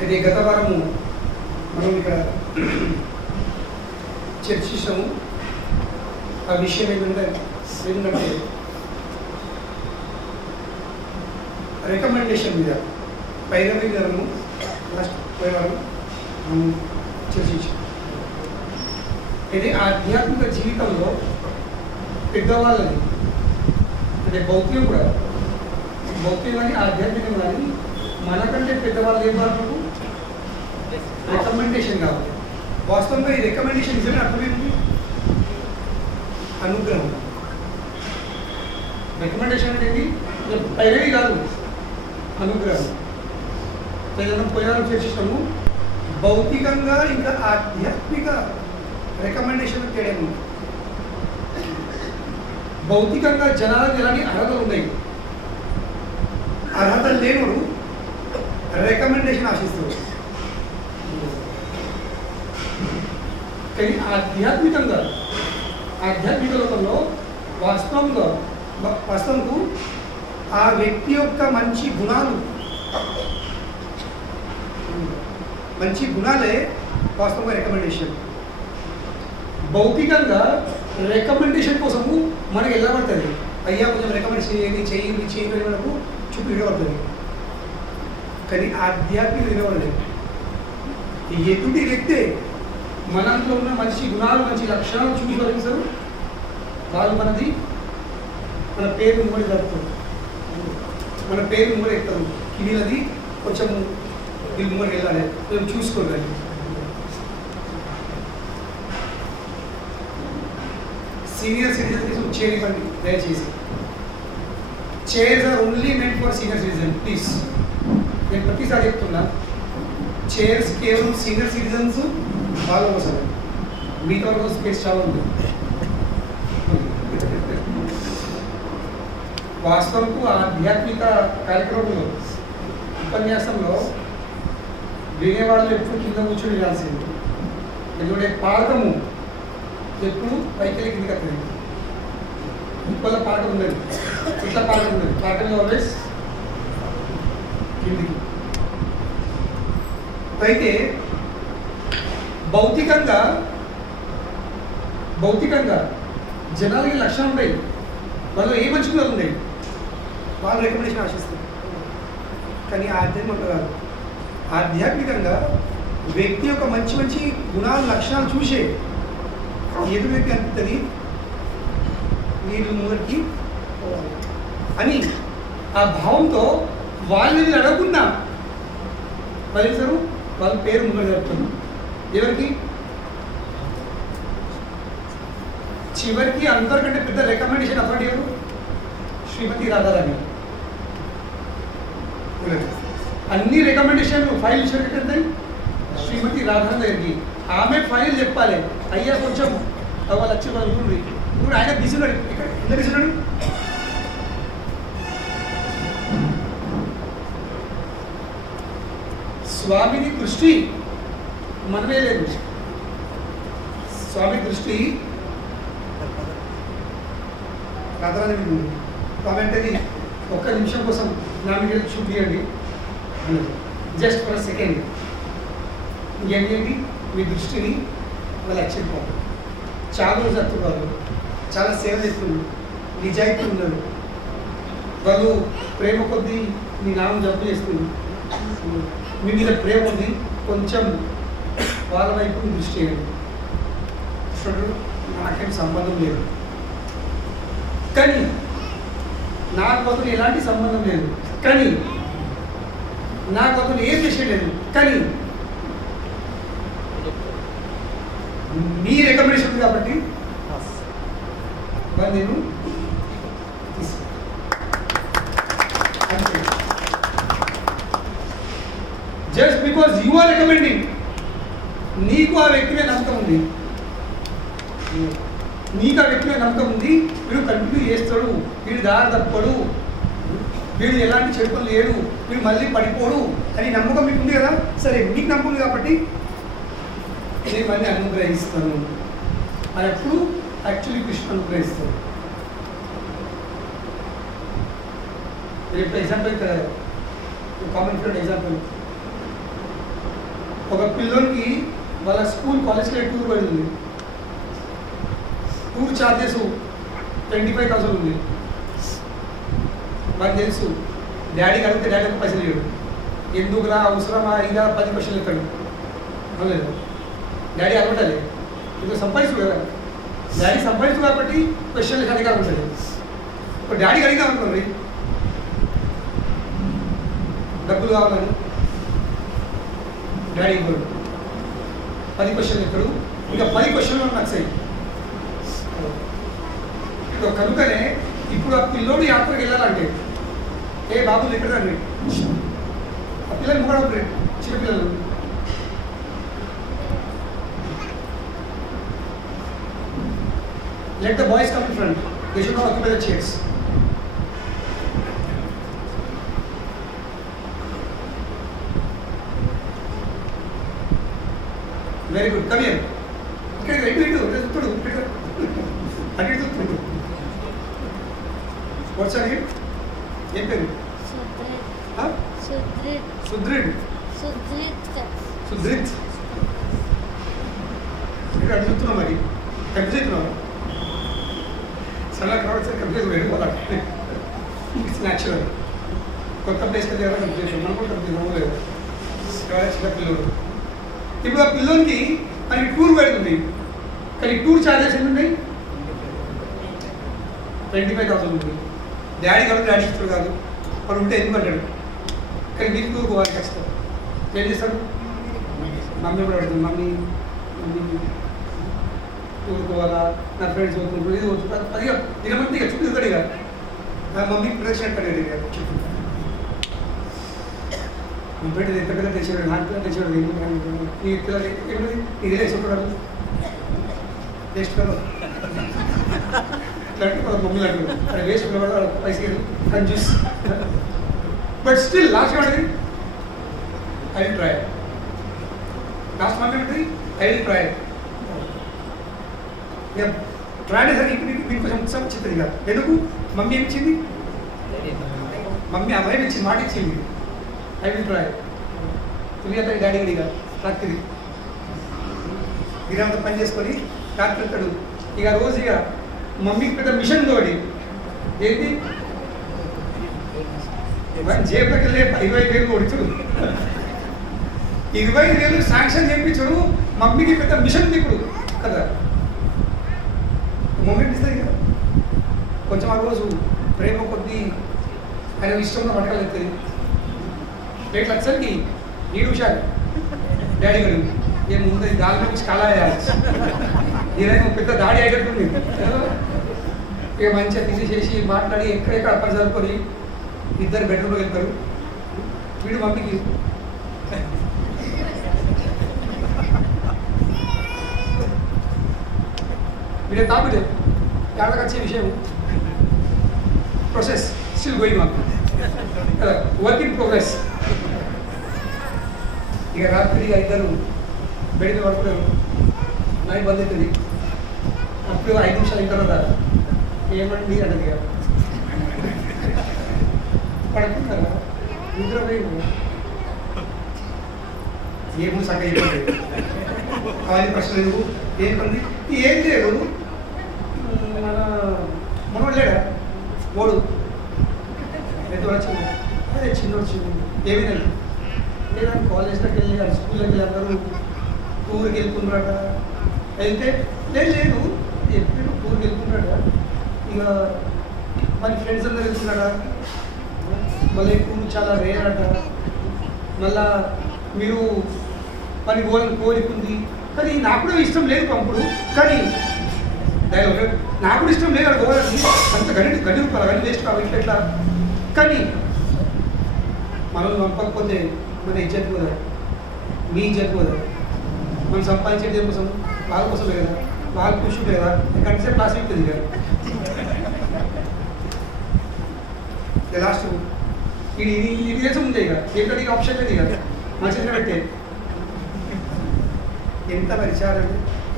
అయితే గత వారము మనం ఇక్కడ చర్చించాము. ఆ విషయం ఏంటంటే రికమెండేషన్ మీద పైరవి గారు లాస్ట్ పోయేవారు మనం చర్చించాం. ఇది ఆధ్యాత్మిక జీవితంలో పెద్దవాళ్ళని అంటే భౌతికం కూడా భౌతికం కానీ ఆధ్యాత్మికం కానీ మనకంటే పెద్దవాళ్ళు ఏం వారు రికమెండేషన్ కావాలి. వాస్తవంగా ఈ రికమెండేషన్ నిజమే అర్థమైంది అనుగ్రహం. రికమెండేషన్ అంటే ఏంటి? పైరవి కాదు, అనుగ్రహం. ఏదైనా పోయాలని చర్చిస్తాము. భౌతికంగా ఇంకా ఆధ్యాత్మిక రికమెండేషన్ తేడా ఉంది. భౌతికంగా జనాలకు ఎలాంటి అర్హతలు ఉన్నాయి. అర్హత లేనుడు రికమెండేషన్ ఆశిస్తుంది. కానీ ఆధ్యాత్మిక లోకంలో వాస్తవంకు ఆ వ్యక్తి యొక్క మంచి గుణాలే వాస్తవంగా రికమెండేషన్. భౌతికంగా రికమెండేషన్ కోసము మనకి ఎలా పడుతుంది, అయ్యా కొంచెం రికమెండేషన్ చేయండి మనకు చూపు విడబడుతుంది. కానీ ఆధ్యాత్మిక విడబడలేదు. ఎదుటి వ్యక్తే మనంలో ఉన్న మంచి గుణాలు మంచి లక్షణాలు చూసి వరించారు. వాళ్ళు మన పేరు ముమ్మడి జరుపుతారు, మన పేరు ముమ్మడి ఎక్కుతారు. వీళ్ళది కొంచెం వీళ్ళు ముమ్మడికి వెళ్ళాలి, మేము చూసుకోవాలి. సీనియర్ సిటిజన్ చైర్ ఇవ్వండి దయచేసి. Chairs are only meant for senior citizen please. నేను ప్రతిసారి చెప్తున్నా, చైర్స్ కేవలం సీనియర్ సిటిజన్స్ వాళ్ళ కోసం, మిగతా వాళ్ళ కోసం స్పేస్ చాలా ఉంది. వాస్తవంకు ఆధ్యాత్మిక కార్యక్రమంలో ఉపన్యాసంలో వినేవాళ్ళు ఎప్పుడు కింద కూర్చొని వినాల్సింది. ఎందుకంటే పాఠము ఎప్పుడు పైకి కిందకి వస్తుంది. ఇంకోళ్ళ పాఠం ఉండదు, ఇట్లా పాఠం ఉండదు. పాఠం ఆల్వేస్ కిందికి. అయితే భౌతికంగా జనాలకి లక్షణాలు ఉన్నాయి, వాళ్ళు ఏ మంచి గుణాలు ఉన్నాయి, వాళ్ళు రికమెండేషన్ ఆశిస్తారు. కానీ ఆధ్యాత్మికంగా వ్యక్తి యొక్క మంచి గుణాలు లక్షణాలు చూసే ఎదురు వ్యక్తి అనిపిస్తుంది వీళ్ళు ముందరికి అని ఆ భావంతో వాళ్ళని అడగకుండా వాళ్ళ పేరు ముందు జరుపుతారు. ఎవరికి చివరికి అందరికంటే పెద్ద రికమెండేషన్ అథారిటీ ఎవరు? శ్రీమతి రాధారాణి. అన్ని రికమెండేషన్లు ఫైల్ ఇచ్చేటట్టు శ్రీమతి రాధారాణి దగ్గరికి. ఆమె ఫైల్ చెప్పాలి, అయ్యా కొంచెం వాళ్ళు వచ్చి వాళ్ళు ఇప్పుడు ఆయన బిజీ ఉన్నాడు. ఇక్కడ ఎంత బిజీ ఉన్నాడు? స్వామిని దృష్టి మనమే లేదు. స్వామి దృష్టి రాధారాణి ఉంది. కామెంటరీ ఒక్క నిమిషం కోసం నా మీద చూపించండి, జస్ట్ ఫర్ సెకండ్. ఇంకేంటి మీ దృష్టిని వాళ్ళు యాక్చువల్ చాలా రోజు వస్తున్నారు, చాలా సేవ చేస్తున్నారు, నిజాయితీ ఉన్నారు. వాళ్ళు ప్రేమ కొద్దీ మీ నామం జంపు చేస్తుంది. మీ మీద ప్రేమ ఉంది, కొంచెం వాళ్ళ వైపు దృష్టి వేయండి. నాకేం సంబంధం లేదు, కానీ నాకు అతను ఎలాంటి సంబంధం లేదు, కానీ నాకు అతను ఏం విషయం లేదు, కానీ మీ రికమెండేషన్ ఉంది కాబట్టి నేను just because you are recommending, నీకు ఆ వ్యక్తి మీద నమ్మకం ఉంది, నీకు ఆ వ్యక్తి మీద నమ్మకం ఉంది, వీడు కంటిన్యూ చేస్తాడు, వీడు దారి తప్పడు, వీడు ఎలాంటి చెడుపలు లేడు, వీడు మళ్ళీ పడిపోడు అని నమ్మకం మీకు ఉంది కదా. సరే, మీకు నమ్మకం ఉంది కాబట్టి నేను మళ్ళీ అనుగ్రహిస్తాను అని ఎప్పుడు యాక్చువల్లీ కృష్ణ అనుగ్రహిస్తాడు. ఇప్పుడు ఎగ్జాంపుల్ ఇక్కడ కామన్ ఎగ్జాంపుల్ ఒక పిల్లోనికి వాళ్ళ స్కూల్ కాలేజ్కి టూర్ పడింది. టూర్ ఛార్జెస్ 25,000 ఉంది. మాకు తెలుసు డాడీకి అడిగితే డాడీకి పైసలు లేడు. ఎందుకురా అవసరమా ఇదా 10 క్వశ్చన్లు ఎత్తాడు. లేదు డాడీ అలవటలే ఇది సంపాదించు కదా. డాడీ సంపాదించు కాబట్టి క్వశ్చన్లకు అధికారం ఉంటుంది. ఇప్పుడు డాడీకి అడిగాం అనుకోండి డబ్బులు కావాలని డాడీ ఇవ్వడు. 10 క్వశ్చన్లు ఎత్తాడు. ఇంకా 10 క్వశ్చన్లు నచ్చాయి. కనుకనే ఇప్పుడు ఆ పిల్లోడు యాత్రకు వెళ్ళాలంటే ఏ బాబులు ఎక్కడ రండి ఆ పిల్లలు కూడా చిన్నపిల్లలు let the boys come in front. They should not occupy the chairs. Very good. Come here. Okay, do. What's your name? ఏం పేరు? సుద్రిడ్. ఇక్కడ అడుగుతున్నావు మరి కన్ఫ్యూజ్ అవుతున్నావు. సడన్గా క్రౌడ్ సరే కన్ఫ్యూజ్ వెళ్ళిపోతాడు. It's natural. కొత్త ప్లేస్కి వెళ్ళి కదా కన్ఫ్యూజ్ మనం కూడా కన్ఫ్యూజ్ అవ్వలేదు. చిన్న పిల్లలు ఇప్పుడు ఆ పిల్లలకి మనకి టూర్ పెడుతుంది. కానీ టూర్ ఛార్జెస్ ఎన్ని ఉన్నాయి? 25,000 ఉంది. డాడీ కాబట్టి డాడీ ఇస్తారు కాదు వాడు ఉంటే ఎందుకు అంటాడు. కానీ మీరు టూర్ పోవాలి కష్టం. ఏం చేస్తాడు? మమ్మీ కూడా అడుగుతుంది మమ్మీ టూర్ పోవాలా నా ఫ్రెండ్స్ పోతున్నారు ఇది పోతున్నారు. అది దినమంతా ఇక చుట్టూ తిరుగుతాడు. ఇక నా మమ్మీ ప్రదర్శన అంటాడు. ఇక చుట్టూ పెట్టి ఎంత పిల్లలు తెచ్చేవాడు నాకు పిల్లలు తెచ్చేవాడు. నీ పిల్లలు ఎక్కడి ఇది వేసుకుంటాడు టేస్ట్ కదా ఇట్లాంటి మమ్మీలు అంటారు అది వేసుకునేవాడు పైసలు కన్జ్యూస్. బట్ స్టిల్ లాస్ట్ ఏమంటది I will try. Last mummy ఏమంటది ఐ విల్ ట్రై. ఇక ట్రై అనేసరికి మీకు కొంచెం ఉత్సాహం వచ్చింది. ఇక ఎందుకు మమ్మీ ఏమి ఇచ్చింది? మమ్మీ అమ్మాయి ఇచ్చింది మాట ఇచ్చింది ఐ విల్ ట్రై. తులి అంతా డాడీ ఇక రాత్రి మీరంతా పని చేసుకొని రాత్రి వెళ్తాడు. ఇక రోజు ఇక మమ్మీకి పెద్ద మిషన్ తోడి ఏంటి జేబులోకి వెళ్ళే 25,000 కొడుచుడు 25,000 శాంక్షన్ చేయించుడు మమ్మీకి పెద్ద మిషన్ ఇప్పుడు కదా. మమ్మీ ఇస్తుంది కదా కొంచెం ఆ రోజు ప్రేమ కొద్దీ ఆయన ఇష్టంలో వంటకాలు ఎత్తుంది. రేట్లు వచ్చరికి 7 నిమిషాలు డాడీ గారు ఏముంది దాని నుంచి కళ ఇదేమో పెద్ద దాడి అయ్యేటట్టుంది. ఇక మంచిగా బిజీ చేసి మాట్లాడి ఎక్కడెక్కడ అప్పటి చదువుకొని ఇద్దరు బెడ్రూమ్లో వెళ్తారు. వీడు మమ్మీకి వీడే తాపిడు ఎక్కడికి వచ్చే విషయం ప్రాసెస్ స్టిల్ గోయింగ్ ఆన్ కదా వర్క్ ఇన్ ప్రోగ్రెస్. ఇక రాత్రి ఇద్దరు బెడ్ పడుతున్నారు. నైట్ బంద్ అవుతుంది. అప్పుడు 5 నిమిషాలు ఇంటర్ కదా ఏమండి అన్నది పడుకుంటారా నిద్ర పోయింది ఏమో సగ అయిపోయింది. అవన్నీ ప్రశ్న లేదు ఏంటంది ఏం లేదు. మన మనోడు లేడా ఓడు ఎంత వచ్చింది అదే చిన్నోడు వచ్చింది ఏమైనా లేదా కాలేజ్లోకి వెళ్ళి స్కూల్లోకి వెళ్ళి అందరూ టూర్కి వెళ్తున్నారట. వెళ్తే లేదు ఎప్పుడు టూర్కి వెళ్తున్నారట. ఇక మన ఫ్రెండ్స్ అందరూ వెళ్తున్నాడా. మళ్ళీ టూర్ చాలా రేర్ అట. మళ్ళా మీరు పని పోవాలని కోరికుంది కానీ నాకు కూడా ఇష్టం లేదు పంపుడు. కానీ నాకు కూడా ఇష్టం లేదు అక్కడ పోవాలని అంత గడి రూపాయలు కానీ వేస్ట్ కావాలి ఇట్లా. కానీ మనల్ని పంపకపోతే మన ఇజ్జత్ పోదా మీ ఇజ్జత్ పోదా. మనం సంపాదించేది కోసం వాళ్ళ కోసమే కదా వాళ్ళ ఖుషి కదా కంటే క్లాస్ అవుతుంది కదా. లాస్ట్ ఇది దేశం ఉంది ఇక ఏంటంటే ఇక ఆప్షన్ లేదు ఇక మంచిగా పెట్టే ఎంత పరిచారం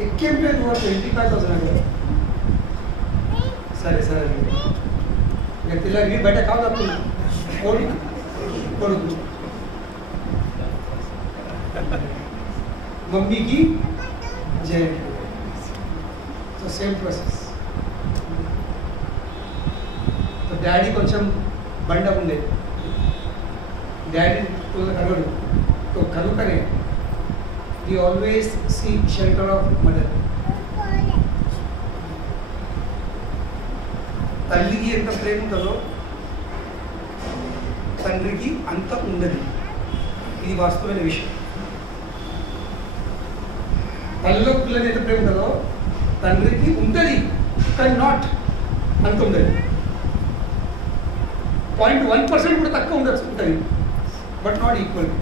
ఎక్కేం పేరు 25,000 అంటే సరే సరే ఇక పిల్లలు బయట కావాలి కొడుకు మమ్మీకి జయ. So same process. డాడీ కొంచెం బండ ఉండేది, డాడీ కలవడు. సో కనుకనే we always see shelter of mother. తల్లికి ఎంత ప్రేమ ఉంటుందో తండ్రికి అంత ఉండదు. ఇది వాస్తవమైన విషయం. తల్లిలో పిల్లలు ఎంత ప్రేమ ఉంటుందో తండ్రికి ఉంటుంది, కానీ నాట్ అంత ఉండదు. 0.1% కూడా తక్కువ ఉండొచ్చు, ఉంటుంది, but not equal.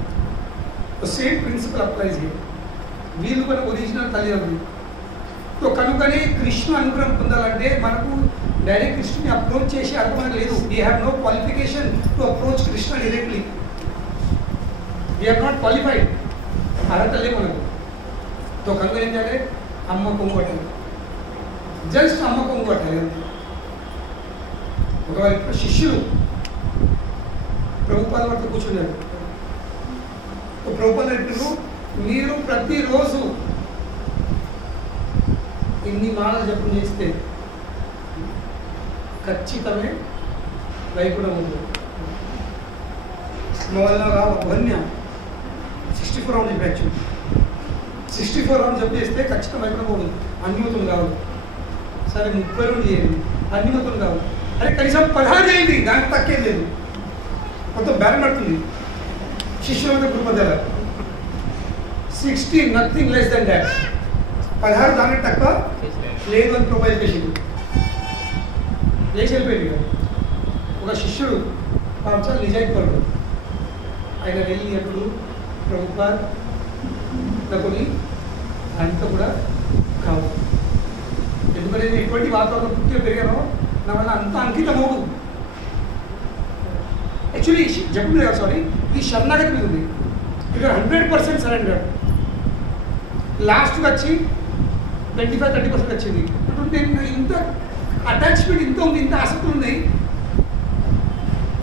Same principle applies here. వీళ్ళు మన ఒరిజినల్ తల్లిదండ్రులు. సో కనుకనే కృష్ణ అనుగ్రహం పొందాలంటే మనకు డైరెక్ట్ కృష్ణని అప్రోచ్ చేసి అర్థం లేదు. We have no qualification to approach Krishna directly. We are not qualified. అర్హత లేదు మనకు. సో కనుక ఏం చేయాలి? అమ్మ కొంగు పట్టాలి, జస్ట్ అమ్మ కొంగు పట్టాలి. ఒకవేళ శిష్యులు ప్రభుపాద వద్ద కూర్చున్నారు. ప్రభుపాద అంటారు, మీరు ప్రతిరోజు ఇన్ని మాటలు జపం చేస్తే ఖచ్చితమే వైకుంఠం ఉంటుంది. మొదలగా వన్య 64 రౌండ్ చెప్పచ్చు. 64 రౌండ్ జప్ చేస్తే ఖచ్చితంగా వైకుంఠం ఉంటుంది. అన్యూతులు కావాలి. సరే 30 రౌండ్ చేయండి, అన్యూతులు కావాలి. అరే కనీసం 16 చేయండి, దానికి తక్కువ లేదు. మొత్తం బ్యాన్ పడుతుంది. శిష్యులంతా గురుపదాల 60, నథింగ్ లెస్ దెన్ దాట్. 16 దానికి తక్కువ లేదు అని ప్రొఫైల్ చేసింది. లేచి వెళ్ళిపోయింది కదా. ఒక శిష్యుడు చాలా నిజాయితీ పడు. ఆయన వెళ్ళి ఎప్పుడు ప్రభుపాద్ కొన్ని అంత కూడా కావు. ఎందుకంటే నేను ఎటువంటి వాతావరణం పుట్టిగా పెరిగానో నా వల్ల అంత అంకితం అవ్వదు. యాక్చువల్లీ జపం లేదు, సారీ, ఇది శరణాగతి మీద ఉంది. ఇక్కడ 100% సరెండర్. లాస్ట్కి వచ్చి 25-30% వచ్చింది. నేను ఇంత అటాచ్మెంట్ ఇంత ఉంది, ఇంత ఆసక్తులు ఉన్నాయి,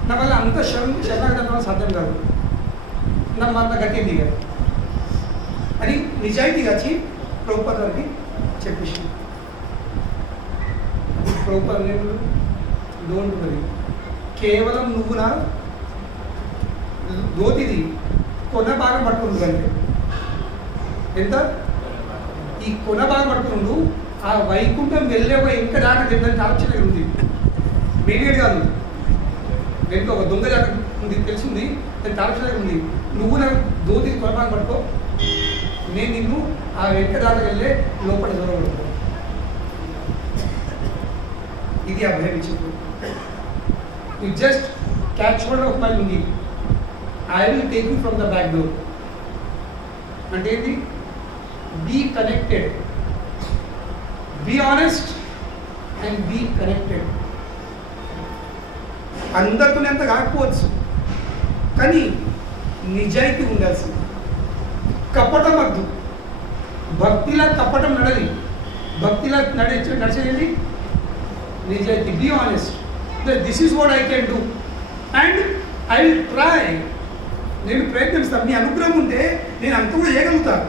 నా వల్ల అంత శరణాగతి అన్న సాధ్యం కాదు. నా మన గట్టింది కదా అని నిజాయితీగా వచ్చి ప్రభుపాద గారికి చెప్పేసి, ప్రభుపాద డోంట్ వరీ, కేవలం నువ్వు నా దోతిది కొన భాగం పట్టుకుంటు అంటే ఎంత ఈ కొన భాగం పట్టుకుంటు ఆ వైకుంఠం వెళ్ళే ఒక ఇంకా దాకా తిందని ఆలోచన ఉంది. మీడియట్ కాదు, వెనుక ఒక దొంగ దాకా ఉంది తెలిసింది, దానికి ఆలోచన ఉంది. నువ్వు నాకు దోతి కొన భాగం పట్టుకో, నేను నిన్ను ఆ వెనుక దాకా వెళ్ళే లోపల దూరపడుకో. ఇది అభయం ఇచ్చింది. You just catch hold of my lungi. I will take you from the back door. అంటే ఏంటి? Be connected. Be honest and be connected. అందరితో ఎంత కాకపోవచ్చు, కానీ నిజాయితీ ఉండాల్సింది. కపటం వద్దు. భక్తిలా కపటం నడది. భక్తిలా నడిచేది నిజాయితీ. Be honest. This is what I can do and I will try. నేను ప్రయత్నిస్తాను. మీ అనుగ్రహం ఉంటే నేను అంత కూడా చేయగలుగుతాను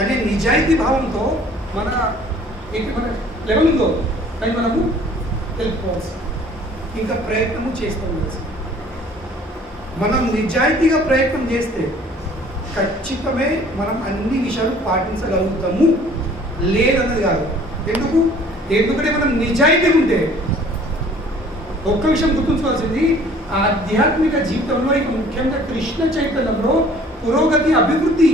అనే నిజాయితీ భావంతో మన లెవెల్ ఉందో అని మనము తెలుపుకోవాల్సి, ఇంకా ప్రయత్నము చేస్తాం. మనం నిజాయితీగా ప్రయత్నం చేస్తే ఖచ్చితమే మనం అన్ని విషయాలు పాటించగలుగుతాము. లేదన్నది కాదు. ఎందుకంటే మనం నిజాయితీ ఉంటే ఒక్క విషయం గుర్తుంచుకోవాల్సింది, ఆధ్యాత్మిక జీవితంలో ఇక ముఖ్యంగా కృష్ణ చైతన్యంలో పురోగతి, అభివృద్ధి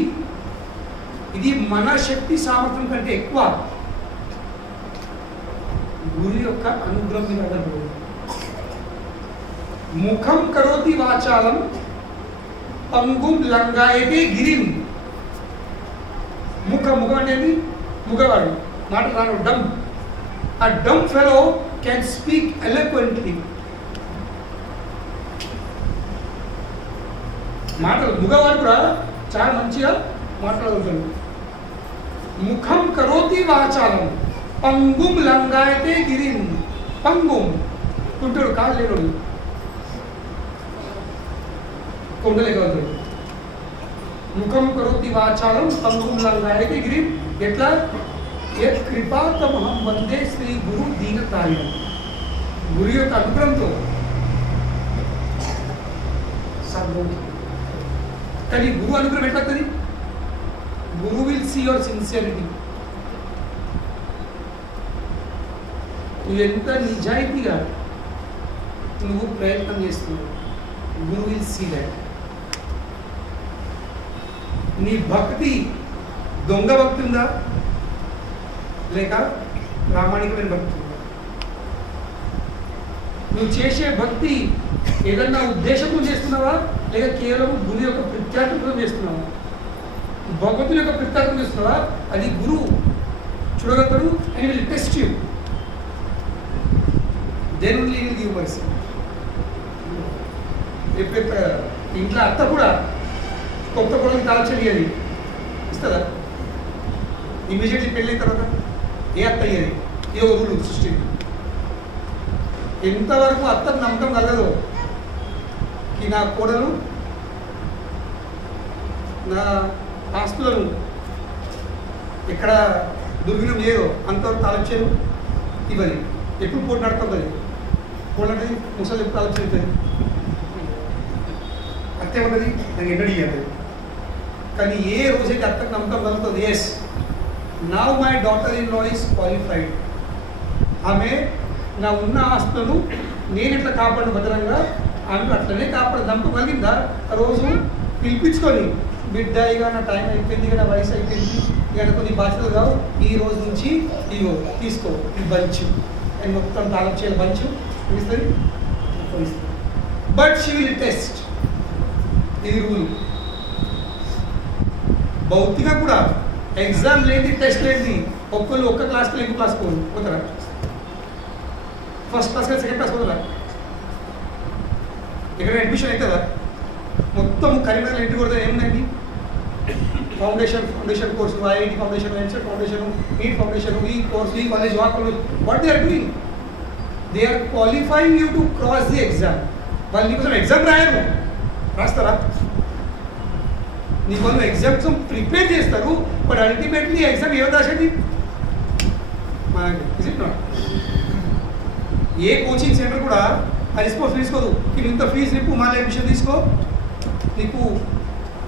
ఇది మన శక్తి సామర్థ్యం కంటే ఎక్కువ గురు యొక్క అనుగ్రహం మీద ఆధారపడి. ముఖం కరోతి వాచాలం పంగుం లంగాయతే గిరిం. ముఖం అనేది ముగవాడు, మాట రాను, డమ్. A dumb fellow can speak eloquently. మాటలు ముగవాడు కూడా చాలా మంచిగా మాట్లాడగలుగుతాడు. ముఖం కరోతి వాచాలం పంగుం లంగాయతే గిరిం. పంగుం కుంటాడు, కాలు లేడు, కొండలేగలుగుతాడు. ముఖం కరోతి వాచాలం పంగుం లంగాయకి గిరి ఎట్లా యత్ కృపాతమహం వందే శ్రీ గురు దీనతారిణం. గురు యొక్క అనుగ్రహంతో సాధ్యమవుతుంది. కానీ గురు అనుగ్రహం ఎట్లా వస్తుంది? గురు విల్ సీ యువర్ సిన్సియరిటీ. నువ్వు ఎంత నిజాయితీగా నువ్వు ప్రయత్నం చేస్తున్నావు, గురు విల్ సీ దట్. నీ భక్తి దొంగ భక్తి ఉందా లేక ప్రామాణికమైన భక్తి ఉందా? నువ్వు చేసే భక్తి ఏదన్నా ఉద్దేశంతో చేస్తున్నావా లేక కేవలం గురు యొక్క ప్రత్యార్థం చేస్తున్నావా? భగవంతుని యొక్క ప్రత్యార్థం చేస్తున్నావా? అది గురువు చూడగలుగుతాడు. And will test you. Then only will give mercy. ఎప్పుడైతే ఇంట్లో అత్త కూడా కొత్త కొడుకు తాళం ఇయ్యాలి ఇస్తుందా? ఇమీడియట్లీ పెళ్ళైన తర్వాత ఏ అత్త ఇయ్యాలి? ఏ ఊరు సృష్టి ఎంతవరకు అత్తకు నమ్మకం కలగదు ఈ నా కోడలు నా ఆస్తులను ఎక్కడ దుర్వినియోగం చేయదో అంతవరకు తాళం ఇవ్వాలి. ఎప్పుడు పోటీ నడుతుంది పోలంటే ముసలి ఎప్పుడు తాళం అవుతుంది. అత్తే ఉన్నది నాకు ఎన్నడీ ఇవ్వదు. కానీ ఏ రోజైతే అత్తకు నమ్మకం కలుగుతుంది, yes now my daughter in law is qualified, ఆమె నా ఉన్న ఆస్తులను నేను ఎట్లా కాపాడు భద్రంగా ఆమె అట్లనే కాపాడు నమ్మకం కలిగిందా, రోజు పిలిపించుకొని బిడ్డ ఇక నా టైం అయిపోయింది, ఇక నా వయసు అయిపోయింది, ఇక కొన్ని బాధ్యతలు కావు, ఈ రోజు నుంచి ఇగో తీసుకో ఇది బంచు అండ్ మొత్తం తాళం చేయాలి బంచు ఇస్తుంది. But she will test. ఇది రూల్. భౌతిక కూడా ఎగ్జామ్ లేని టెస్ట్ లేని ఒక్కళ్ళు ఒక్క క్లాస్కి ఇంకో క్లాస్ పోతారా? ఫస్ట్ క్లాస్ సెకండ్ క్లాస్ పోతారా? ఇక్కడ అడ్మిషన్ అవుతుందా? మొత్తం కరీంనగర్ ఇంటి కొడితే ఏముందండి? ఫౌండేషన్ కోర్సు, ఐఐటి ఫౌండేషన్, ఎన్సెట్ ఫౌండేషన్, నీట్ ఫౌండేషన్, ఈ కోర్సు, ఈ కాలేజ్, ఆ college. What they are doing? They are qualifying you to cross the exam. వాళ్ళు నీకోసం ఎగ్జామ్ రాయరు, రాస్తారా? నీ వాళ్ళు ఎగ్జామ్స్ ప్రిపేర్ చేస్తారు, బట్ అల్టిమేట్లీ ఎగ్జామ్ ఏమో రాసేది మనకి. Is it not? ఏ కోచింగ్ సెంటర్ కూడా ఆ రెస్పాన్స్ తీసుకోదు. నీకు ఇంత ఫీజు రేపు మళ్ళీ అడ్మిషన్ తీసుకో, నీకు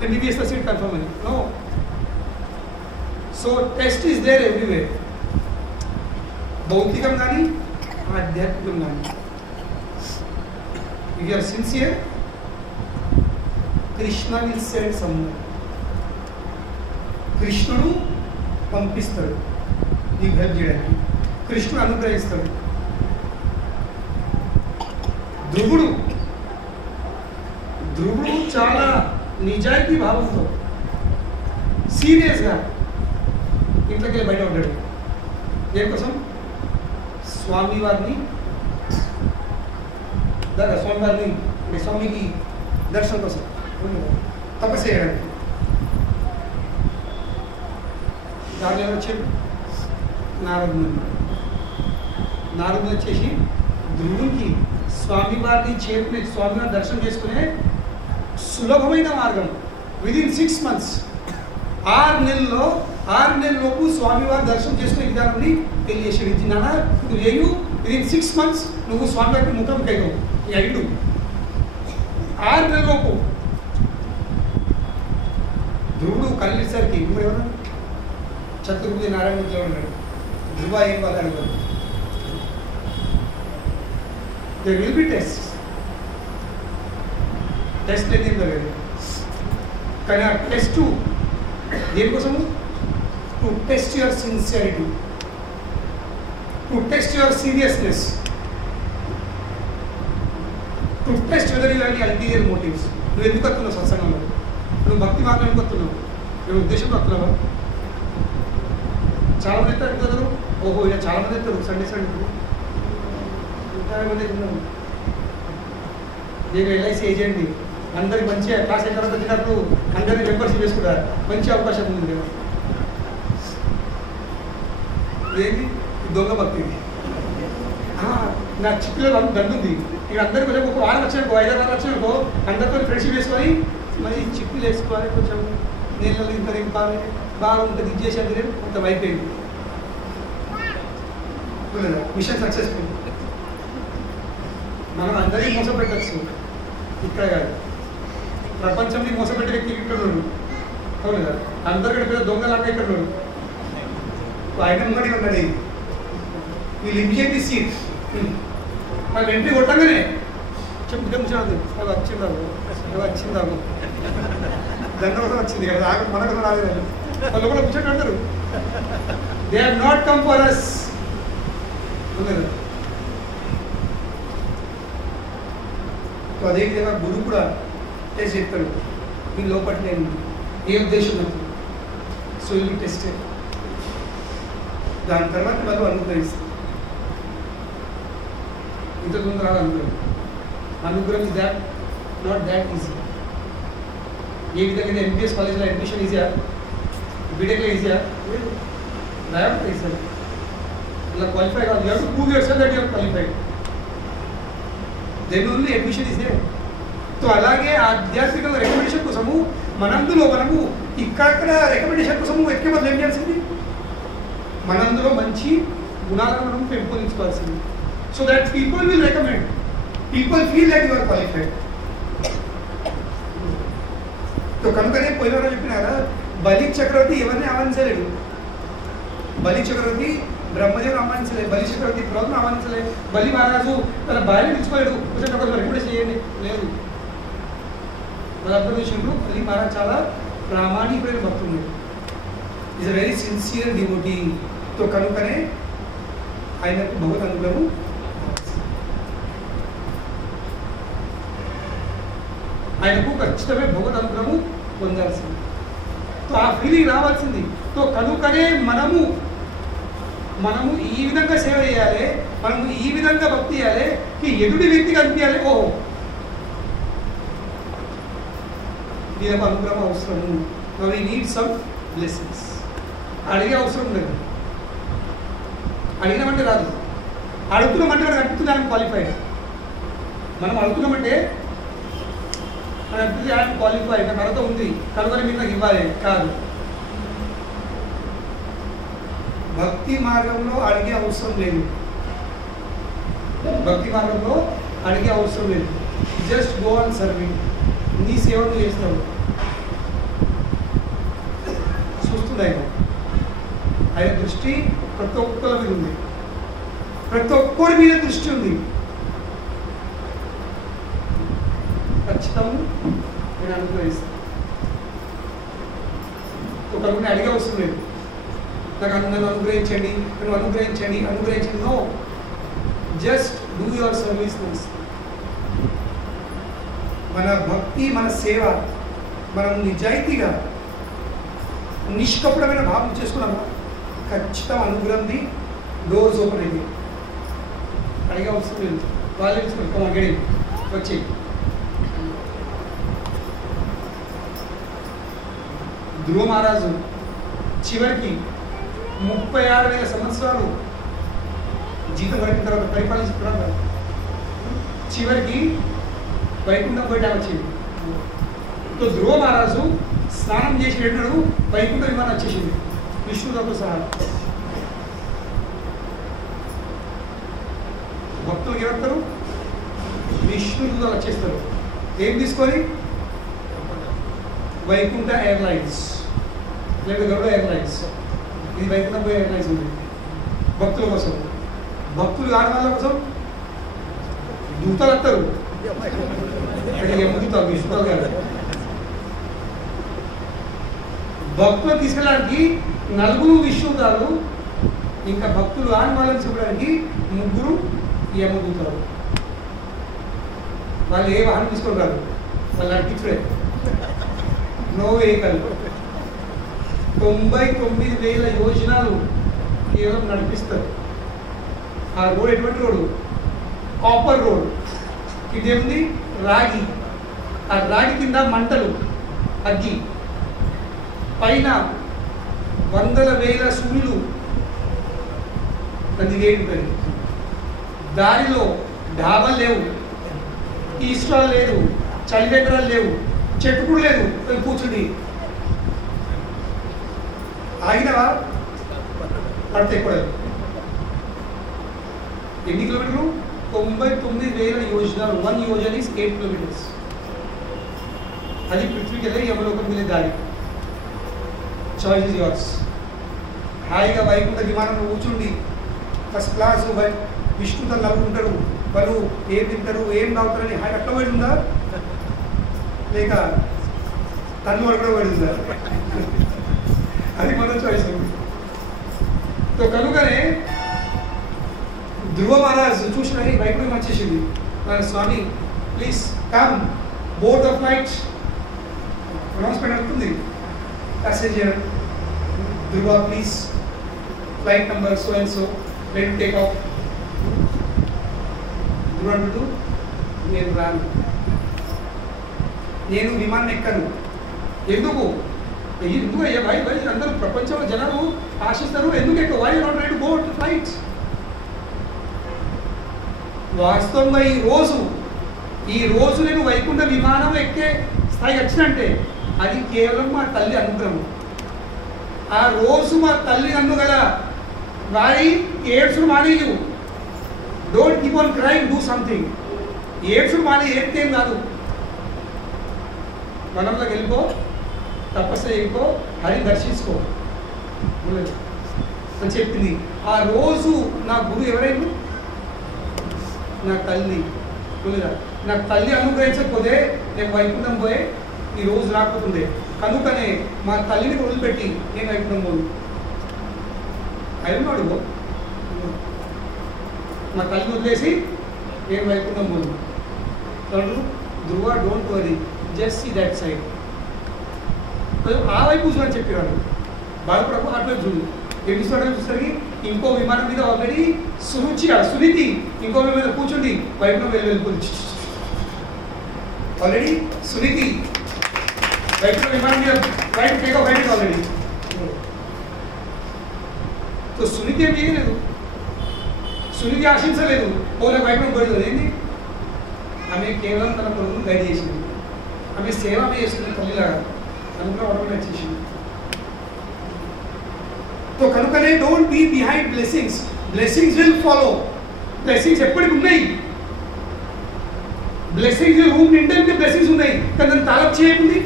ఎంబీబీఎస్ సీట్ కన్ఫర్మ్ అని. No. So test is there everywhere. భౌతికం కానీ ఆధ్యాత్మికం కానీ. If you are sincere, Krishna will send someone. కృష్ణుడు పంపిస్తాడు నీకు హెల్ప్ చేయడానికి, కృష్ణుడు అనుగ్రహిస్తాడు. ధ్రువుడు చాలా నిజాయితీ భావంతో సీరియస్గా ఇంట్లోకి వెళ్ళి బయట ఉంటాడు. దేనికోసం? స్వామివారిని స్వామికి దర్శనం కోసం, తపస్సు చేయడానికి. దానిలో వచ్చాడు నారదుడు వచ్చేసి ధ్రువునికి స్వామివారిని చేరుకునే, స్వామివారిని దర్శనం చేసుకునే సులభమైన మార్గం విదిన్ 6 months, 6 నెలలోపు స్వామివారి దర్శనం చేసుకునే విధానాన్ని తెలియజేసాడు. ఇది నాన్న నువ్వు చేయు, విదిన్ 6 months నువ్వు స్వామివారికి ముఖం కైగవు. ఈ 6 నెలలోపు. ధ్రువుడు కలిసరికి ఇప్పుడు ఎవరు? చతుర్భుజ నారాయణమూర్తిలో ఉన్నాడు. ధ్రువ ఏం వాళ్ళు అడగదు. There will be tests. Test లేదు లేదు. కానీ ఆ టెస్ట్ దేనికోసము? To test your sincerity, to test your seriousness, to test whether you have any ulterior motives. నువ్వు ఎందుకు వస్తున్నావు సత్సంగంలో? నువ్వు భక్తి మార్గం ఎందుకు వస్తున్నావు? నువ్వు ఉద్దేశం వస్తున్నావా? చాలామంది ఎత్తారు కదా, ఓహో ఇలా చాలామంది ఎత్తారు సండే చాలా మంది ఎత్తున్నాను. నేను ఎల్ఐసి ఏజెంట్ని, అందరికి మంచిగా క్లాస్ అయిన తర్వాత వచ్చినప్పుడు అందరినీ మెంబర్షిప్ చేసుకుంటారు, మంచి అవకాశం ఉంది. ఏంటి దొంగ భక్తి? నా చిక్కులో దండుంది. ఇక అందరికి ఒక వారం వచ్చానుకో, 5 6 వారాలు వచ్చానుకో, అందరితో ఫ్రెండ్షిప్ వేసుకొని మరి చిక్కులు వేసుకోవాలి, కొంచెం నీళ్ళలో ఇంత నింపాలి బాగుంటుంది ఇది చేసేది లేదు మొత్తం అయిపోయింది మిషన్ సక్సెస్ఫుల్. మనం అందరినీ మోసపెట్టచ్చు ఇక్కడ కాదు, ప్రపంచంని మోసపెట్టే వ్యక్తి ఇక్కడ ఉన్నాడు అవును కదా, అందరికీ పెద్ద దొంగలాగా ఇక్కడ ఉన్నాడు, ఆయన ముంగడి ఉన్నాడు. వీళ్ళు ఇమిడియట్లీ సీట్ వాళ్ళు ఎంట్రీ కొట్టగానే చెప్తే ముచ్చాడు అది వచ్చిందాము అది వచ్చిందాము దండ కూడా వచ్చింది కదా మనకు రాలేదు వాళ్ళు కూడా ముచ్చట అంటారు they are not come for us కదా. అదేవిధంగా గురువు కూడా టెస్ట్ చెప్తాడు మీ లోపల నేను ఏ ఉద్దేశం అవుతుంది సో ఇది టెస్ట్ దాని తర్వాత వాళ్ళు అనుగ్రహిస్తారు. ఇంత తొందరగా అనుగ్రహం అనుగ్రహం is that not that easy. ఏ విధంగా ఎంబీఎస్ కాలేజ్లో అడ్మిషన్ ఈజీయా బీటెక్లో ఈజీయా రాయబడి ఈజీ ఇలా క్వాలిఫై కాదు you have to prove your self that you are qualified then only admission is there. So అలాగే ఆధ్యాత్మిక రికమెండేషన్ కోసము మనందులో మనము ఇక్కడక్కడ రికమెండేషన్ కోసము ఎక్కే బదులు ఏం చేయాల్సింది మనందులో మంచి గుణాలను మనం పెంపొందించుకోవాల్సింది. So that people will recommend people feel that you are qualified. So కనుకనే పోయిన చెప్పినారా బలి చక్రవర్తి ఎవరిని ఆహ్వానించలేడు. బలి చక్రవర్తి బ్రహ్మదేవుడు ఆహ్వానించలేదు, బలి చక్రవర్తి ప్రభుత్వం ఆహ్వానించలేదు, బలి మహారాజు తన భార్యను పిలుచుకోలేడు కొంచెం ఒకరు రికమెండేషన్ చేయండి లేదు. వాళ్ళ అర్థం విషయంలో బలి మహారాజ్ చాలా ప్రామాణికమైన భక్తుడు, is a very sincere devotee. తో కనుకనే ఆయనకు భగవద్ అనుగ్రహం ఆయనకు ఖచ్చితమైన భగవద్ అనుగ్రహము పొందాల్సింది. సో ఆ ఫీలింగ్ రావాల్సింది. సో కనుకనే మనము ఈ విధంగా సేవ చేయాలి, మనము ఈ విధంగా భక్తి చేయాలి ఎదుటి వ్యక్తికి అనిపించాలి ఓహో దీనికి అనుగ్రహం అవసరము. We need some blessings. అడిగే అవసరం లేదు, అడిగినామంటే రాదు, అడుగుతున్నామంటే మనకు అనిపిస్తుంది ఆయన క్వాలిఫైడ్. మనం అడుగుతున్నామంటే మనకు అనిపిస్తుంది ఆయన క్వాలిఫైడ్ నాకు అర్హత ఉంది కనుక మీరు నాకు ఇవ్వాలి కాదు. భక్తి మార్గంలో అడిగే అవసరం లేదు, భక్తి మార్గంలో అడిగే అవసరం లేదు. Just go and serving. నీ సేవ నువ్వు చేస్తావు. చూస్తుంది ఆయన దృష్టి ప్రతి ఒక్కరి మీద ఉంది, ప్రతి ఒక్కరి మీద దృష్టి ఉంది. ఖచ్చితంగా నేను అనుగ్రహిస్తాను. ఒకరిని అడిగే అవసరం లేదు నాకు నన్ను అనుగ్రహించండి నన్ను అనుగ్రహించండి అనుగ్రహించండి. No, just do your service. మన భక్తి మన సేవ మనం నిజాయితీగా నిష్కపటమైన భావం చేసుకున్నామా ఖచ్చితంగా అనుగ్రహంది డోర్స్ ఓపెన్ అయింది. అడిగే అవసరం లేదు, వాళ్ళే తీసుకుని గడి వచ్చి. ధ్రువ మహారాజు చివరికి 36,000 సంవత్సరాలు జీతం గడిపిన తర్వాత పరిపాలించుకున్నాడు. చివరికి వైకుంఠం పోయటం వచ్చింది. ధ్రువ మహారాజు స్నానం చేసి రెండుడు వైకుంఠ విమానం వచ్చేసింది విష్ణువుతో సహా. భక్తులు ఏమంటారు విష్ణువుతో వచ్చేస్తారు. ఏం తీసుకొని వైకుంఠ ఎయిర్లైన్స్ లేదా గరుడ ఎయిర్లైన్స్, ఇది వైకుంఠం పోయే ఎయిర్లైన్స్ ఉంది భక్తుల కోసం. భక్తులు కాని వాళ్ళ కోసం దూతలు వస్తారు, ఎమ్ముతారు విష్ణువు గారు. భక్తులు తీసుకెళ్ళడానికి 4 విష్ణువుతారు, ఇంకా భక్తులు కాని వాళ్ళని చూడడానికి 3 యమదూతలు. వాళ్ళు ఏ వాహనం తీసుకొని రాదు, వాళ్ళు నడిపించడే. No vehicle. 99,000 యోజనాలు కేవలం నడిపిస్తారు. ఆ రోడ్ ఎటువంటి రోడ్డు? Copper road. ఇదేంది రాగి. ఆ రాగి కింద మంటలు, అగ్గి, పైన 100,000 సూర్యులు అది వేడి ఉంటుంది. దారిలో డాబాలు లేవు, టీ స్టాల్ లేదు, చలివేంద్రాలు లేవు, చెట్టు కూడా లేదు, కూర్చుండి ఆగినవా పడితే కూడా ఎన్ని కిలోమీటర్లు 99,000 యోజనాలు 1 యోజన ఈస్ 8 కిలోమీటర్స్ అది పృథ్వీకి వెళ్ళే యమలోకం వెళ్ళే దారి చాయిస్ ఇస్ యోర్స్ హాయిగా వైకుంఠ విమానంలో కూర్చుండి ఫస్ట్ క్లాస్ విష్ణుతో నవ్వుకుంటారు వాళ్ళు ఏం తింటారు ఏం తాగుతారని హాయి అట్లా పడిందా లేక తను కూడా పడిందా అది మన చాయిస్ ఉంది సో కనుకనే ధ్రువ మహారాజ్ చూసిన వైకుంఠం వచ్చేసింది స్వామి please come board the flight announcement అవుతుంది passenger Dhruva please flight number so and so ready take off Dhruva అంటూ నేను రాను నేను విమానం ఎక్కను ఎందుకు అయ్యా భాయ్ అందరూ ప్రపంచంలో జనాలు ఆశిస్తారు ఎందుకు ఎక్కువ why not ready go to flight వాస్తవంగా ఈ రోజు నేను వైకుంఠ విమానం ఎక్కే స్థాయికి వచ్చినంటే అది కేవలం మా తల్లి అనుగ్రహం ఆ రోజు మా తల్లి నన్ను గల వారి ఏడ్చుడు మానేయు don't keep on crying do something ఏడ్చుడు మానే ఏడ్తేం కాదు వనంలోకి వెళ్ళిపో తపస్సు చేయకో హరిని దర్శించుకో అని చెప్పింది ఆ రోజు నా గురువు ఎవరైనా నా తల్లి నా తల్లి అనుగ్రహించకపోతే నేను వైకుంఠం పోయే ఈ రోజు రాకపోతుండే కనుకనే మా తల్లిని వదిలిపెట్టి నేను వైకుంఠం పోను అయినా అడుగు మా తల్లిని వదిలేసి నేను వైకుంఠం పోను Dhruva don't worry just see that side ఆ వైపు చూసని చెప్పేవాడు బాధపడకు అటువైపు చూడు ఏం చూస్తాడని చూసరికి ఇంకో విమానం మీద ఆల్రెడీ సునీతి ఇంకో మీద కూర్చుండి వైకుంఠం వెళ్ళిపోతుంది ఆల్రెడీ సునీతి వైకుంఠం విమానం మీద ఫ్లైట్ టేక్ ఆఫ్ అయింది ఆల్రెడీ సో సునీతి ఏం చేయలేదు సునీతి ఆశించలేదు ఓలా వైకుంఠం పడుతుంది ఏంటి ఆమె కేవలం తన కొడుకును గైడ్ చేసింది ఆమె సేవ చేస్తుంది తల్లిలాగా అనుకున్న ఆటోమేట్ చేసింది సో కనుకనే don't be behind blessings will follow blessings ఎప్పటికి ఉన్నాయి బ్లెస్సింగ్స్ రూమ్ నిండంటే బ్లెస్సింగ్స్ ఉన్నాయి కానీ దాన్ని తాళం చేయకుంది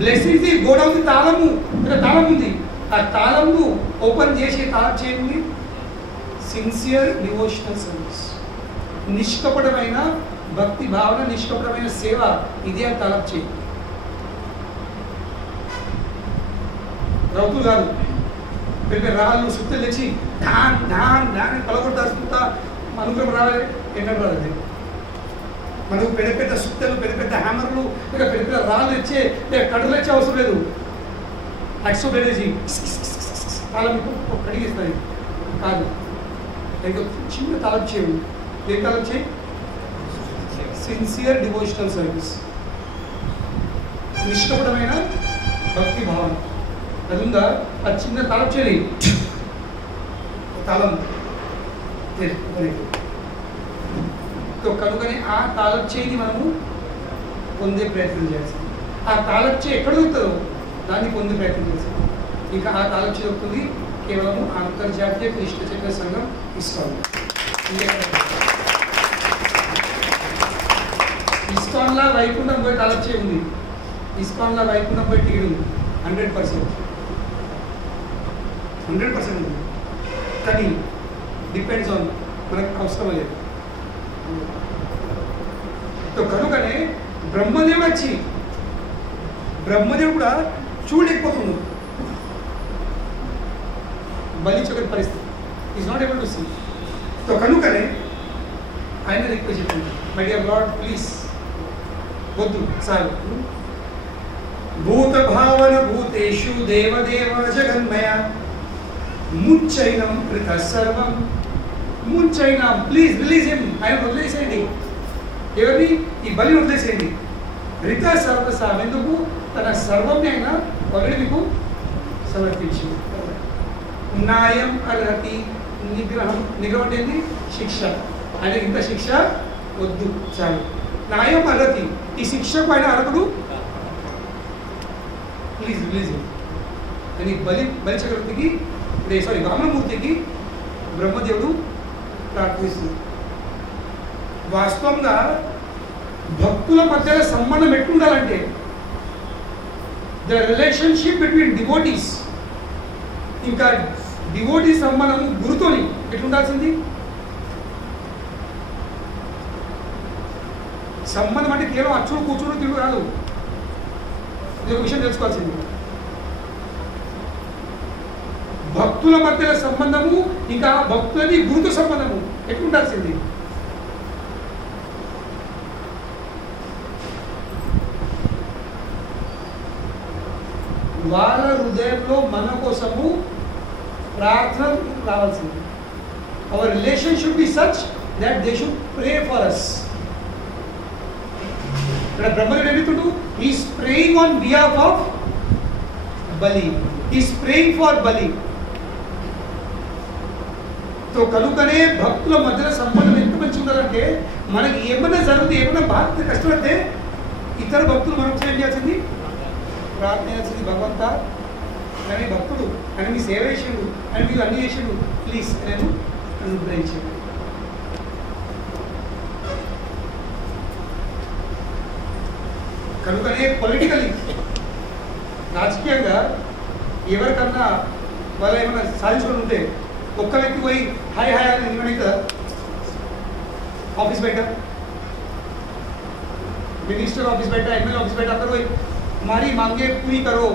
బ్లెస్సింగ్స్ గోడౌన్ తాళము తాళం ఉంది ఆ తాళంను ఓపెన్ చేసి తాళం చేయండి సిన్సియర్ డివోషనల్ సర్వీస్ నిష్కపటమైన భక్తి భావన నిష్కపటమైన సేవ ఇదే అని తాళం చేయండి రౌతులు కాదు పెద్ద రాళ్ళు సుత్తలు తెచ్చి దాన్ని పలగొట్టాల్సుకుంటా అనుగ్రహం రావాలి ఎన్నడూ రాలేదు మనకు పెద్ద సుత్తలు పెద్ద హ్యామర్లు లేక పెద్ద రాళ్ళు తెచ్చే లేక కడులు తెచ్చే అవసరం లేదు యాక్సో బెనేజీ తాళం కడిగిస్తాయి కాదు ఇంకా చిన్న తాళం చేయండి ఏం తాళం చేయి సిన్సియర్ డివోషనల్ సర్వీస్ నిష్కపటమైన భక్తి భావన అది ఉందా ఆ చిన్న తాళం చేయి తాళం కనుకనే ఆ తాళం చేయిని మనము పొందే ప్రయత్నం చేస్తాం ఆ తాళం చేయి ఎక్కడ దొరుకుతుందో దాన్ని పొందే ప్రయత్నం చేస్తాం ఇంకా ఆ తాళం చేయి దొరుకుతుంది కేవలం అంతర్జాతీయ కృష్ణ చైతన్య సంఘం ఇస్కాన్ ఇస్కాన్లా వైకుంఠం పోయి తాళం చేయి ఉంది ఇస్కాన్లా వైకుంఠం పోయి టికెట్ ఉంది 100% ఉంది కానీ డిపెండ్స్ ఆన్ మనకు అవసరం లేదు కనుకనే బ్రహ్మదేవుడు కూడా చూడలేకపోతుంది బలిచొకటి పరిస్థితి is not able to see so కనుకనే ఆయన రిక్వెస్ట్ చెప్పింది మై డియర్ లార్డ్ ప్లీజ్ వద్దు చాలు భూత భావన భూతేషు దేవదేవ జగన్మయ ముచ్చైనం కృత సర్వం ముచ్చైనం ప్లీజ్ రిలీజ్ హిమ్ ఆయన వదిలేసేయండి ఎవరిని ఈ బలి వదిలేసేయండి రిత సర్వసాం ఎందుకు తన సర్వం అయినా ఒకరి మీకు సమర్పించింది న్యాయం అర్హతి నిగ్రహం అంటే ఏంటి శిక్ష ఆయన ఇంత శిక్ష వద్దు చాలు న్యాయం అర్హతి ఈ శిక్షకు ఆయన అర్హుడు ప్లీజ్ రిలీజ్ అని బలి చక్రవర్తికి వామనమూర్తికి బ్రహ్మదేవుడు ప్రార్థిస్తుంది. వాస్తవంగా భక్తుల మధ్యలో సంబంధం ఎట్లుండాలంటే ద రిలేషన్షిప్ బిట్వీన్ డివోటీస్, ఇంకా డివోటీ సంబంధం గురుతోని ఎట్లుండాల్సింది? సంబంధం అంటే కేవలం అచ్చుడు కూర్చుడు తిరుగు కాదు. ఇది ఒక విషయం తెలుసుకోవాల్సింది. భక్తుల మధ్యలో సంబంధము, ఇంకా భక్తులది గురుతో సంబంధము ఎట్లుండాల్సింది? వాళ్ళ హృదయంలో మన కోసము ప్రార్థన రావాల్సింది. Our relation should be such that they should pray for us. ఇక్కడ బ్రహ్మదేవుడు ఏమితుడు? Is praying on behalf of Bali, is praying for Bali. So కనుకనే భక్తుల మధ్యలో సంబంధం ఎంత మంచిగా ఉండాలంటే, మనకి ఏమైనా జరిగితే, ఏమైనా బాధ కష్టపడితే ఇతర భక్తులు మనం ఏం చేయాల్సింది? ప్రార్థన చేయాల్సింది. భగవంత అని భక్తుడు అని మీ సేవ చేసిండు, అని మీరు అన్ని చేసిండు, ప్లీజ్ నేను అనుగ్రహించండి. కనుకనే పొలిటికలీ, రాజకీయంగా ఎవరికన్నా వాళ్ళు ఏమైనా సాధించుకొని ఉంటే ఒక్క వ్యక్తి పోయి హాయ్ హాయ్ అని నిలబడి కదా ఆఫీస్ బయట, మినిస్టర్ ఆఫీస్ బయట, ఎమ్మెల్యే ఆఫీస్ బయట అందరూ పోయి మరి మాంగే పూరి కరో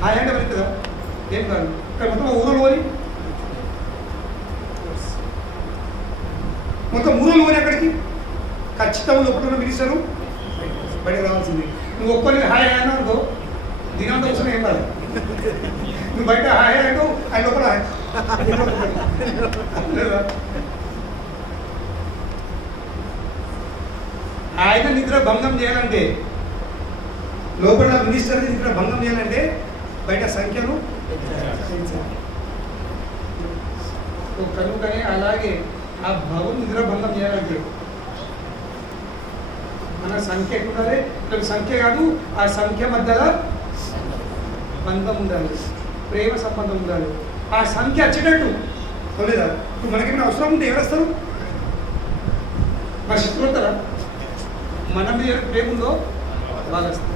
హాయ్ అంటే మరి కదా ఏం కాదు. ఇక్కడ మొత్తం ఊరులు పోయి మొత్తం ఊరులు పోయి అక్కడికి ఖచ్చితంగా లోపల ఉన్న మినిస్టరు బయటకు రావాల్సింది. నువ్వు ఒక్కరిని హాయ్ హాయ్ అనుకో దీనంతా అవసరం ఏం కాదు. నువ్వు బయట హాయ్ అంటూ ఆయన లోపల ఆయన నిద్ర భంగం చేయాలంటే, లోపల మినిస్టర్ నిద్ర భంగం చేయాలంటే బయట సంఖ్యను కనుకనే అలాగే ఆ భవన్ నిద్ర భంగం చేయాలంటే మన సంఖ్య ఉండాలి. సంఖ్య కాదు, ఆ సంఖ్య మధ్యలో బంధం ఉండాలి, ప్రేమ సంబంధం ఉండాలి. ఆ సంఖ్య వచ్చేటట్టు లేదా? ఇప్పుడు మనకేమైనా అవసరం ఉంటే ఎవరు వస్తారు? మన శత్రువు వస్తారా? మన మీద ప్రేమ ఉందో వాళ్ళు వస్తారు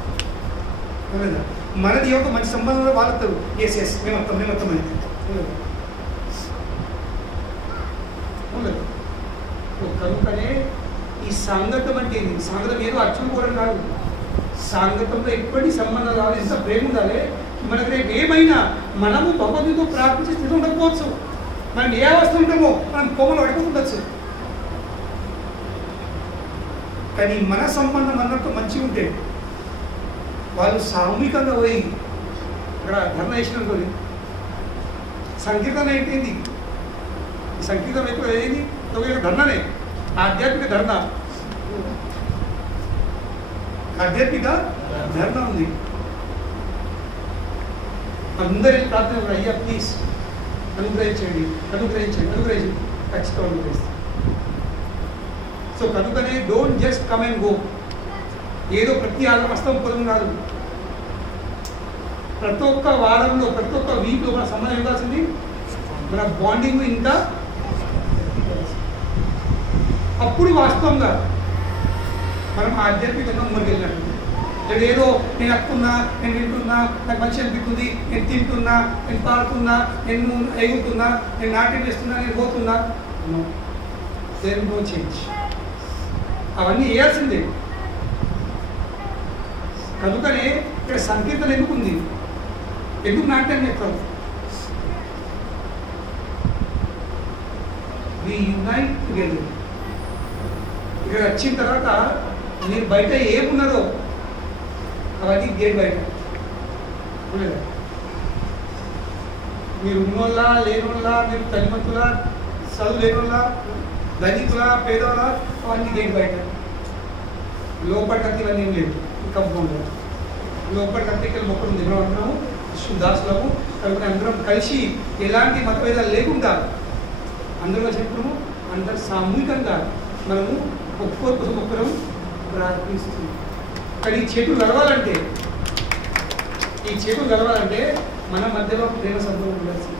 లేదా? మనది ఒక మంచి సంబంధంలో వాళ్ళు వస్తారు. ఎస్ ఎస్ మేము వస్తాం అని కనుకనే ఈ సాంగత్యం అంటే ఏంటి? సాంగతం ఏదో అర్చుకోవడం కాదు. సాంగతంలో ఎప్పటి సంబంధం కావాలి, ఎంత ప్రేమ ఉండాలి. మనకు రేపు ఏమైనా మనము భగవంతుడితో ప్రార్థించే స్థితి ఉండకపోవచ్చు. మనం ఏ అవస్థ ఉంటామో మనం కోమలు పడిపోతుండొచ్చు. కానీ మన సంబంధం అందరితో మంచిగా ఉంటే వాళ్ళు సామూహికంగా పోయి ఇక్కడ ధర్నా చేసినట్టు సంకీర్తన ఏంటింది? సంకీర్తన ఎక్కువ ఏది? ధర్నానే, ఆధ్యాత్మిక ధర్నా, ఆధ్యాత్మిక ధర్నా ఉంది. అందరి ప్రార్థన కూడా అయ్యా ప్లీజ్ అనుగ్రహించండి, అనుగ్రహించండి, అనుగ్రహించండి, ఖచ్చితంగా అనుగ్రహిస్తాం. సో కనుకనే don't just come and go. ఏదో ప్రతి హస్తం పొలం కాదు. ప్రతి ఒక్క వారంలో, ప్రతి ఒక్క వీక్లో మన సంబంధం ఇవ్వాల్సింది, మన బాండింగ్ ఇంకా అప్పుడు వాస్తవంగా మనం ఆధ్యాత్మికంగా ముందుకెళ్ళినట్టు. ఏదో నేను అక్కున్నా, నేను వింటున్నా, నాకు మంచి అనిపిస్తుంది, నేను తింటున్నా, నేను పాడుతున్నా, నేను ఎగురుతున్నా, నేను నాట్యం చేస్తున్నా, నేను పోతున్నా, దేర్ నో చేంజ్. అవన్నీ వేయాల్సిందే. కనుకనే ఇక్కడ సంకీర్తన ఎందుకు ఉంది? ఎందుకు నాట్యం చేస్తాం? వి యునైట్ టుగెదర్. ఇక్కడ వచ్చిన తర్వాత మీరు బయట ఏమున్నారో అవన్నీ గేట్ బయట లేదా? మీరు ఉన్నోళ్ళ లేనోళ్ళ, మీరు తల్లిమంతుల, చదువు లేనోళ్ళ, ధనికుల, పేదోళ్ళ, అవన్నీ గేట్ బయట. లోపలికి ఇవన్నీ ఏం లేదు. కంపౌండ్ లోపలికి ఇక్కడ మొక్కలు ఉంది. మనం అంటున్నాము దాసులము. కాబట్టి అందరం కలిసి ఎలాంటి మతభేదాలు లేకుండా అందరూ చెప్పడము, అందరు సామూహికంగా మనము ఒక్కరి కోసం ఒక్కరం ప్రార్థిస్తున్నాం. కానీ ఈ చేతులు గలవాలంటే మన మధ్యలో ప్రేమ సంబంధం ఉండాల్సింది.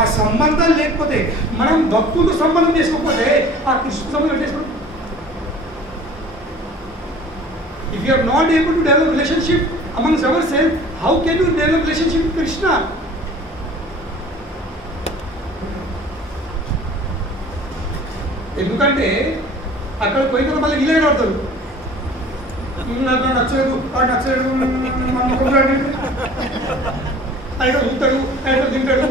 ఆ సంబంధాలు లేకపోతే మనం భక్తులతో సంబంధం చేసుకోకపోతే ఆ కృష్ణ సంబంధం చేసుకోవడం. If you are not able to develop relationship amongst ourselves, how can you develop relationship with Krishna? ఎందుకంటే అక్కడ పోయిన తర్వాత మళ్ళీ వీలే పడతారు. నాకు నచ్చలేదు, వాడు నచ్చలేదు, ఆయన చూస్తాడు, ఆయన తింటాడు,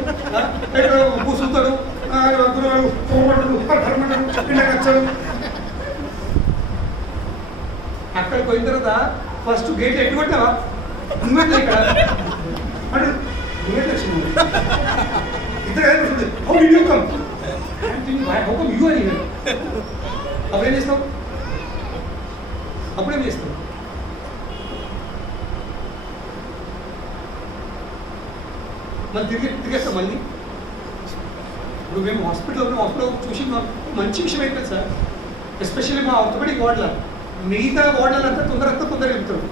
ఆయన కూసుతాడు, నచ్చడు. అక్కడ పోయిన తర్వాత ఫస్ట్ గేట్ ఎట్టు కొట్టావా నువ్వెట్లా ఇక్కడ అంటే నువ్వెట్లా వచ్చింది ఇద్దరు how did you come how come you అని అప్పుడేం చేస్తావు? అప్పుడేం చేస్తావు? మళ్ళీ తిరిగేస్తాం. మళ్ళీ ఇప్పుడు మేము హాస్పిటల్లో చూసి మంచి విషయం అయిపోయింది సార్. ఎస్పెషల్లీ మా ఆర్థోపెడిక్ వార్డులో, మిగతా వార్డులంతా తొందరగా వెళ్తారు,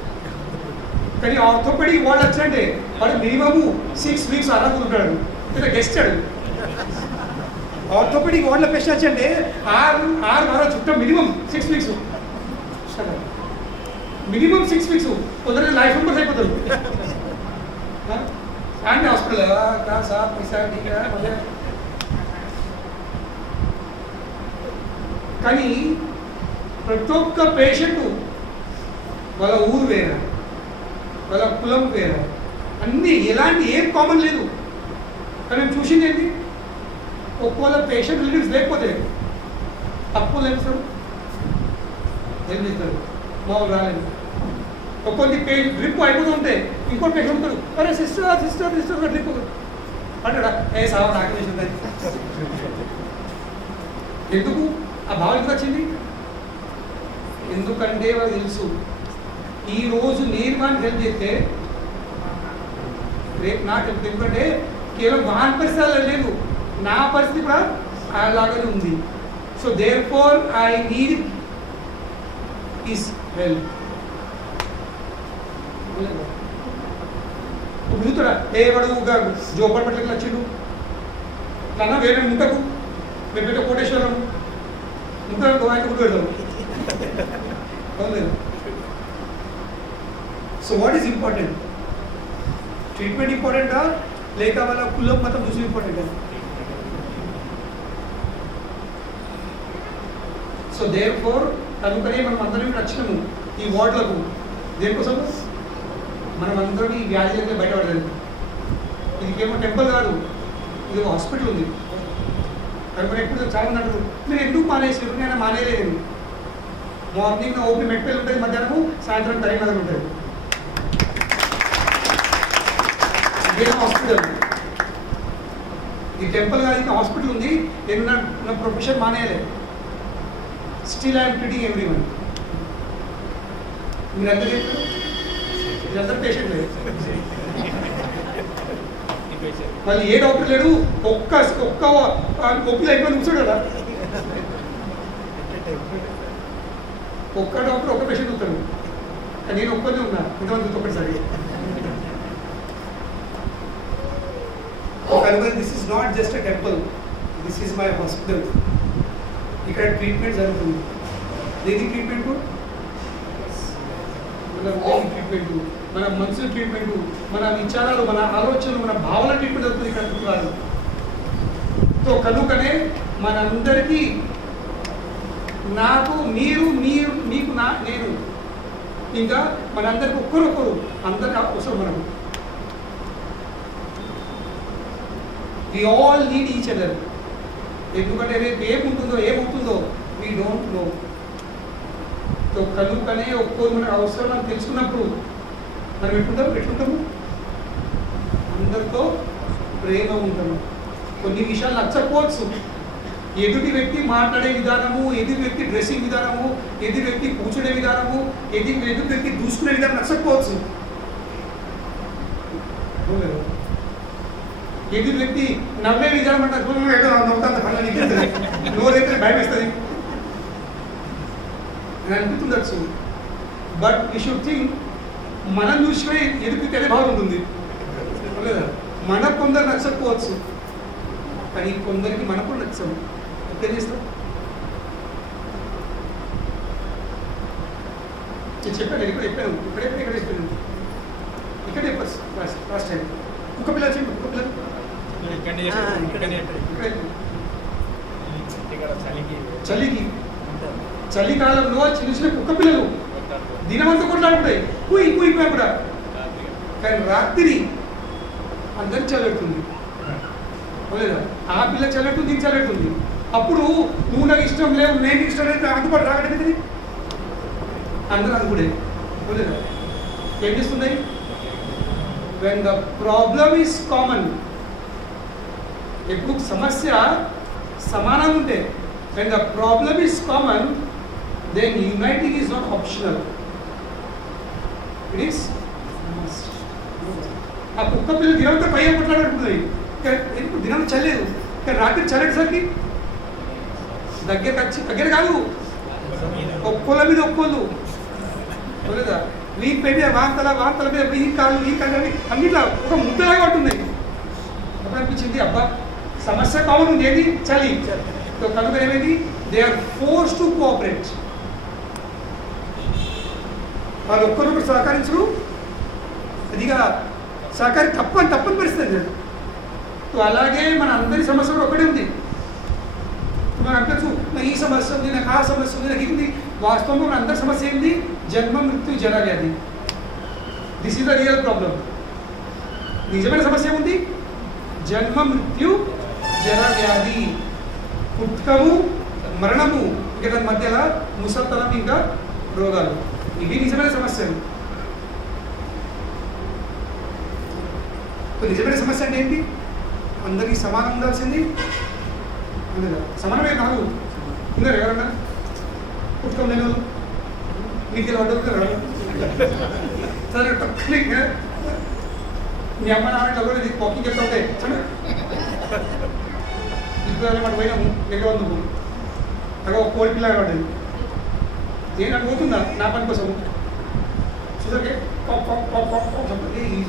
కానీ ఆర్థోపెడిక్ వార్డు వచ్చంటే వాడు మినిమము 6 వీక్స్ ఆరాధన ఉంటాడు. ఇలా గెస్ట్ అడు ఆర్థోపెడిక్ వార్డులో పేషెంట్ వచ్చంటే 6 వారాలు చుట్టం మినిమం 6 వీక్స్, మినిమం 6 వీక్స్ తొందరగా లైఫ్ మెంబర్స్ అయిపోతారు. అండ్ హాస్పిటల్ సార్ పైసా మళ్ళీ. కానీ ప్రతి ఒక్క పేషెంట్ వాళ్ళ ఊరు వేరే, వాళ్ళ కులం వేరే, అన్నీ ఎలాంటి ఏం కామన్ లేదు. కానీ మేము చూసింది ఏంటి, ఒక్కోళ్ళ పేషెంట్ రిలేటివ్స్ లేకపోతే తక్కువ లేపుతారు, ఏం చేస్తారు, మా వాళ్ళు రాలేదు. ఒక్కొక్క డ్రిప్ అయిపోతూ ఉంటే ఇంకో పేషెంట్ ఉంటాడు, అరే సిస్టర్ డ్రిప్ అంటాడా, ఏ సార్ నాకు చేసింది. ఎందుకు ఆ భావం ఎందుకు వచ్చింది? ఎందుకంటే వాళ్ళకి తెలుసు ఈరోజు నేను వాడిని హెల్ప్ చేస్తే రేపు నాకు హెల్ప్. ఎందుకంటే కేవలం వాని పరిస్థితుల్లో లేదు, నా పరిస్థితి కూడా అలాగనే ఉంది. So therefore I need his help. చూస్తాడా ఏ వాడు జోపడి పట్లకి వచ్చిండు కన్నా వేరే ముంటకు మేము పెట్టే కోటేశ్వరం ముంటాడు ఆయన గుడి పెడతాం. So what is important? Treatment ఇంపార్టెంటా లేక వాళ్ళ కులం మతం చూసి ఇంపార్టెంటా? సో దేర్ ఫోర్ కనుకనే మనం అందరం వచ్చినాము ఈ వార్డులకు. దేనికోసం? మనం అందరం ఈ వ్యాధి దగ్గర బయటపడలేదు. ఇదికేమో టెంపుల్ కాదు, ఇది హాస్పిటల్ ఉంది. కనుక ఎప్పుడు చాలా మంది అంటారు మీరు ఎందుకు మానేసారు? నేను మానేయలేదు. మార్నింగ్ ఓపీ మెట్పల్లి ఉంటుంది, మధ్యాహ్నం సాయంత్రం టైం దగ్గర ఉంటుంది. ఇదేమో హాస్పిటల్, ఈ టెంపుల్ కాదు, ఇది హాస్పిటల్ ఉంది. నేను నా ప్రొఫెషన్ మానేయలేదు. Still I'm treating everyone. మీరందరూ చెప్తారు మీరందరూ పేషెంట్ లేదు. మళ్ళీ ఏ డాక్టర్ లేడు, ఒక్క ఒప్పులు అయిపోయి కూర్చోడు కదా. ఒక్క డాక్టర్ ఒక్క పేషెంట్ ఉంటాడు, కానీ నేను ఒక్కనే ఉన్నా, ఇంతమంది ఒక్కటిసారి. కనుక this is not just a temple, this is my hospital. ఇక్కడ ట్రీట్మెంట్ జరుగుతుంది. దేని ట్రీట్మెంట్? మన ట్రీట్మెంట్, మన మనసుల ట్రీట్మెంట్, మన విచారాలు, మన ఆలోచనలు, మన భావన ట్రీట్మెంట్ జరుగుతుంది ఇక్కడ కాదు. సో కనుకనే మనందరికీ నాకు మీరు మీకు నేను ఇంకా మనందరికి ఒక్కరొక్కరు అందరికి అవసరం. మనకు we all need each other. ఎందుకంటే రేపు ఏమవుతుందో వీ డోంట్ నో. సో కనుకనే ఒక్కోరు మనకు అవసరం అని తెలుసుకున్నప్పుడు మనం ఎట్లుంటాము? అందరితో ప్రేమ ఉంటాము. కొన్ని విషయాలు నచ్చకపోవచ్చు, ఎదుటి వ్యక్తి మాట్లాడే విధానము, ఎదుటి వ్యక్తి డ్రెస్సింగ్ విధానము, ఎదుటి వ్యక్తి కూర్చునే విధానము, ఎదుటి వ్యక్తి దూసుకునే విధానం నచ్చకపోవచ్చు. ఎదుటి వ్యక్తి నవ్వే విధానం అంటే నవ్వుతా నోరైతే భయం వేస్తుంది అని అనిపిస్తుండొచ్చు. బట్ యూ షుడ్ థింక్ మనం చూసిపోయి ఎదుగు తెలియ బాగుంటుంది లేదా మనకు కొందరు నచ్చకపోవచ్చు కానీ కొందరికి మనకు నచ్చవు ఎక్కడ చేస్తాం నేను చెప్పాను ఇక్కడ చెప్పాను ఇక్కడ చెప్పాను ఇక్కడ చెప్పాను లాస్ట్ టైం కుక్క పిల్ల చెప్పి కుక్క పిల్ల చలికి చలికాలంలో చిన్న చిన్న కుక్క పిల్లలు దినమంతా కొట్లాడుకుంటాయి కుయి కుయి కూడా కానీ రాత్రి అందరికి చల్లెడుతుంది లేదా ఆ పిల్ల చల్లెడుతుంది ఇది చల్లెడుతుంది అప్పుడు నువ్వు నాకు ఇష్టం లేవు నేను ఇష్టం లేదు అందుబాటు రాగలేదు అందరూ అనుకునే లేదా ఏం చేస్తుంది when the problem is common ఎప్పుడు సమస్య సమానంగా ఉంటే when the problem is common then uniting is not optional it is ఆ కుక్క పిల్లలు దినంతో పై కొట్లాడుకుంటుంది ఎందుకు దినం చల్లేదు కానీ రాత్రి చల్లేసరికి దగ్గర కాదు ఒక్కోళ్ళ మీద ఒక్కోళ్ళు లేదా వీక్ మీద వాంతల మీద ఈ కాళ్ళు అన్నిట్లో ఒక ముద్దలాగా ఉంటున్నాయి అప్పుడు అనిపించింది అబ్బా సమస్య కావాలి ఉంది ఏది చలి కనుక ఏమైంది they are force to cooperate వాళ్ళు ఒక్కరొకరు సహకరించరు అదిగా సహకారి తప్పని పరిస్థితి లేదు అలాగే మన అందరి సమస్య కూడా ఒకటే ఉంది మనం అనుకోవచ్చు నాకు ఈ సమస్య ఉంది నాకు ఆ సమస్య ఉంది నాకు ఇది వాస్తవంగా మన అందరి సమస్య ఏంది జన్మ మృత్యు జర వ్యాధి this is the real problem నిజమైన సమస్య ఉంది జన్మ మృత్యు జర వ్యాధి పుట్టుకము మరణము ఇంకా దాని మధ్యలో ముసల్తనం ఇంకా రోగాలు ఇవి నిజమైన సమస్యలు నిజమైన సమస్య అంటే ఏంటి అందరికీ సమానం ఉండాల్సింది సమానమే కాదు ఉన్నారు ఎవరన్నా పుట్టుకొని నేను మీకు ఇలా అడుగుతారు సరే మీ అమ్మ నాన్న ఇది వాకింగ్ చెప్తా ఉంటే ఇప్పుడు మాట పోయినాము ఎక్కడ ఉంది అక్కడ ఒక కోడి పిల్ల పడ్డది నేను అటు పోతుందా నా పని కోసం చూసరికి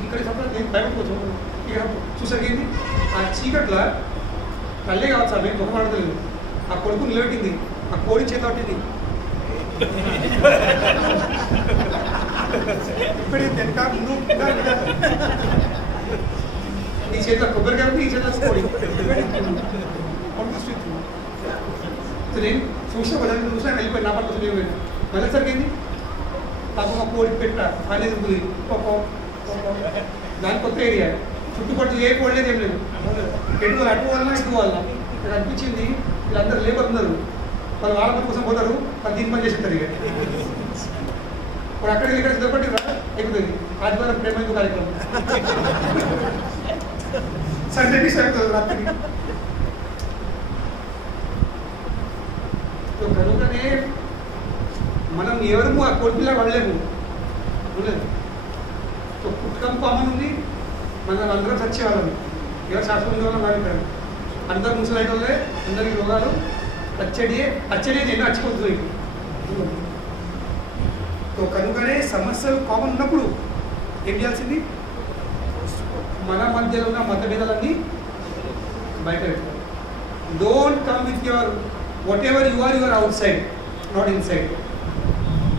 ఇక్కడ నేను భయపడిపోతాం ఇక్కడ చూసరికి ఏంటి ఆ చీకట్ల కళ్ళే కావచ్చు సార్ నేను ఒక పడతలేదు ఆ కొడుకు నిలబెట్టింది ఆ కోడి చేత పట్టింది ఇప్పుడే వెనక ముందు నీ చేతిలో కొబ్బరికాయ ఈ చేతిలో కోడి నేను చూసినా వెళ్ళిపోయి నా పట్ల వెళ్ళిపోయాను మళ్ళీ సరిగింది పాపం ఒక కోడి పెట్ట అనేది ఉంటుంది దాని కొత్త ఏరియా చుట్టుపక్కల ఏ కోడి లేదు ఏం లేదు ఎటు అటు వాళ్ళ ఇటు వాళ్ళ ఇక్కడ అనిపించింది వీళ్ళందరూ లేబర్ ఉన్నారు వాళ్ళు వాళ్ళ పని కోసం పోతారు వాళ్ళు దీని పని చేసింటారు ఇక ఇప్పుడు అక్కడికి ఇక్కడ సిద్ధపడి ఎక్కుతుంది ఆదివారం ప్రేమైందు కార్యక్రమం సండే మిస్ అవుతుంది రాత్రికి కనుకనే మనం ఎవరు ఆ కొడుకులా పడలేము ఉండలేదు పుట్టకం కామన్ ఉంది మనం అందరం చచ్చేవాళ్ళం ఎవరు శాస్త్రం ఉండే వాళ్ళం మాట్లాడారు అందరు ముసలైన వాళ్ళే అందరికి రోగాలు అచ్చడి ఎన్నో అచ్చిపోతుంది కనుకనే సమస్యలు కామన్ ఉన్నప్పుడు ఏం చేయాల్సింది మన మధ్యలో ఉన్న మతభేదాలన్నీ బయట పెట్టాలి don't come with your whatever you are outside not inside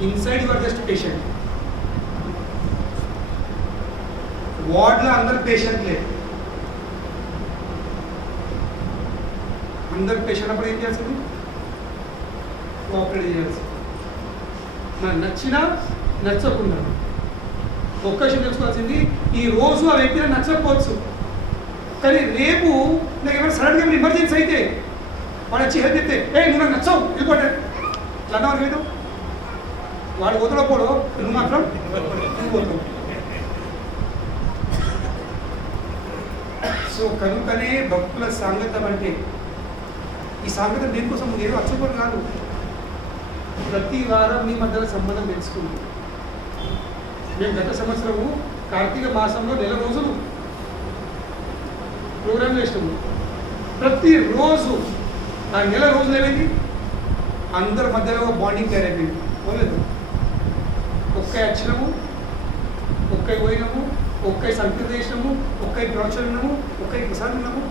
inside you are just patient వార్డ్లో అందరు పేషెంట్లే అందరు పేషెంట్ అప్పుడు ఏం చేయాల్సింది కోఆపరేట్ చేయాల్సింది నాకు నచ్చినా నచ్చకుండా ఒక్క విషయం తెలుసుకోవాల్సింది ఈ రోజు ఆ వ్యక్తిని నచ్చకపోవచ్చు కానీ రేపు నాకు ఏమైనా సడన్గా ఏమైనా ఎమర్జెన్సీ అయితే వాడు వచ్చి హెల్ప్ చెప్తే నువ్వు నాకు నచ్చావు వెళ్ళిపోతే ఇట్లా అన్నవారు లేదు వాడు పోతాడో పోడో నువ్వు మాత్రం నువ్వు పోతావు సో కనుకనే భక్తుల సాంగత్యం అంటే ఈ సాంగత్యం దేనికోసం నేను అచ్చుకోని కాదు ప్రతి వారం మీ మధ్యలో సంబంధం తెలుసుకుంది మేము గత సంవత్సరము కార్తీక మాసంలో 1 రోజులు ప్రోగ్రాం చేసినాము ప్రతిరోజు ఆ 1 రోజులు ఏమైంది అందరి మధ్యలో బాండింగ్ తయారైపోయింది పోలేదు ఒక్క వచ్చినము, ఒక్క పోయినాము, ఒక్క సంకృతి చేసినాము, ఒక్క ప్రవచనం ఉన్నాము, ఒక్క ప్రసాదం ఉన్నాము.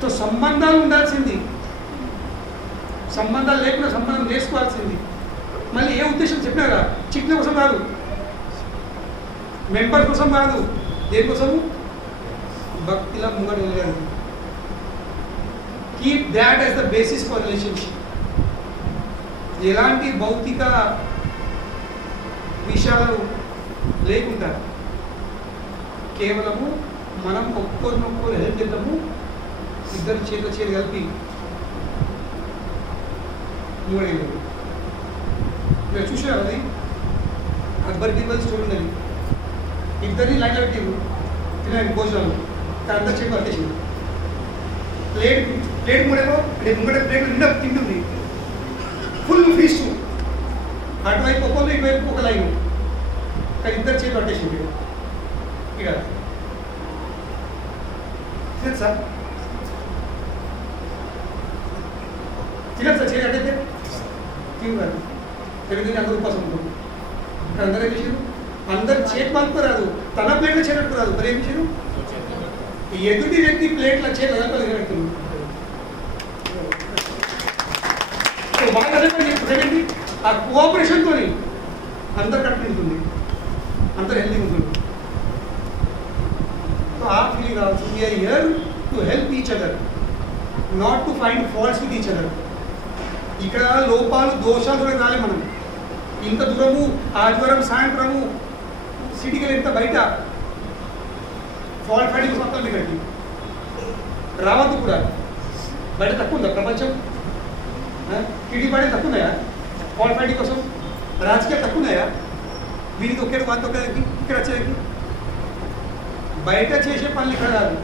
తో సంబంధాలు ఉండాల్సింది, సంబంధాలు లేకుండా సంబంధం చేసుకోవాల్సింది. మళ్ళీ ఏ ఉద్దేశం చెప్పినారా? చిక్న కోసం కాదు, మెంబర్ కోసం కాదు, దేనికోసము? భక్తిలా ముంగడు వెళ్ళాలి. Keep that as the basis for relationship. ఎలాంటి భౌతిక విషయాలు లేకుండా కేవలము మనం ఒక్కొక్కరు హెల్ప్ చేద్దాము, ఇద్దరు చేతి కలిపి మూడేళ్ళు. మీరు చూసారు అది అక్బర్ బీర్బల్ స్టోరీ ఉన్నది. ఇద్దరిని లైన్లో పెట్టిరు తినడానికి భోజనాలు, కానీ అంతా చెప్పి పట్టేసింది. ప్లేట్ మూడేమో ముంగట ప్లేట్ నిండా తింటుంది, ఫుల్ ఫీస్ట్. అటువైపు ఒకళ్ళు ఇటువైపు ఒక లైన్, కానీ ఇద్దరు చేతి పట్టేసింది. ఇక తినదు సార్, తినదు సార్, చేతి అట్టయితే తినరాదు. తెలుగుని అందరూ ఉపాసం ఉంటుంది. ఇక్కడ అందరూ ఏం చేసారు? అందరు చేతి పలుకోరాదు, తన ప్లేట్లో చేరట్టు రాదు. మరి ఏం చేశారు? ఎదుటి వ్యక్తి ప్లేట్ల చేతులు కలపలేదు. బాగా చెప్పండి, ఆ కోఆపరేషన్తో అందరు కరెక్ట్ ఉంటుంది, అందరు హెల్తీ ఉంటుంది. సో ఆ ఫీలింగ్ రావచ్చు. We are here to help each other, not to find faults with each other. ఇక్కడ లోపాలు దోషాలు కూడా రాలే. మనం ఇంత దూరము ఆదివారం సాయంత్రము సిటీకి ఎంత బయట ఫాల్ట్ ఫైండింగ్ మొత్తం ఇక్కడికి రావద్దు కూడా. బయట తక్కువ ఉందా ప్రపంచం? కిటీ పాడే తక్కువ ఉన్నాయా ఫాల్ట్ ఫైండింగ్ కోసం? రాజకీయాలు తక్కువ ఉన్నాయా వీరికి ఒకేది వాళ్ళతో ఒకేదానికి ఇక్కడ వచ్చేదానికి? బయట చేసే పనులు ఇక్కడ కాదు,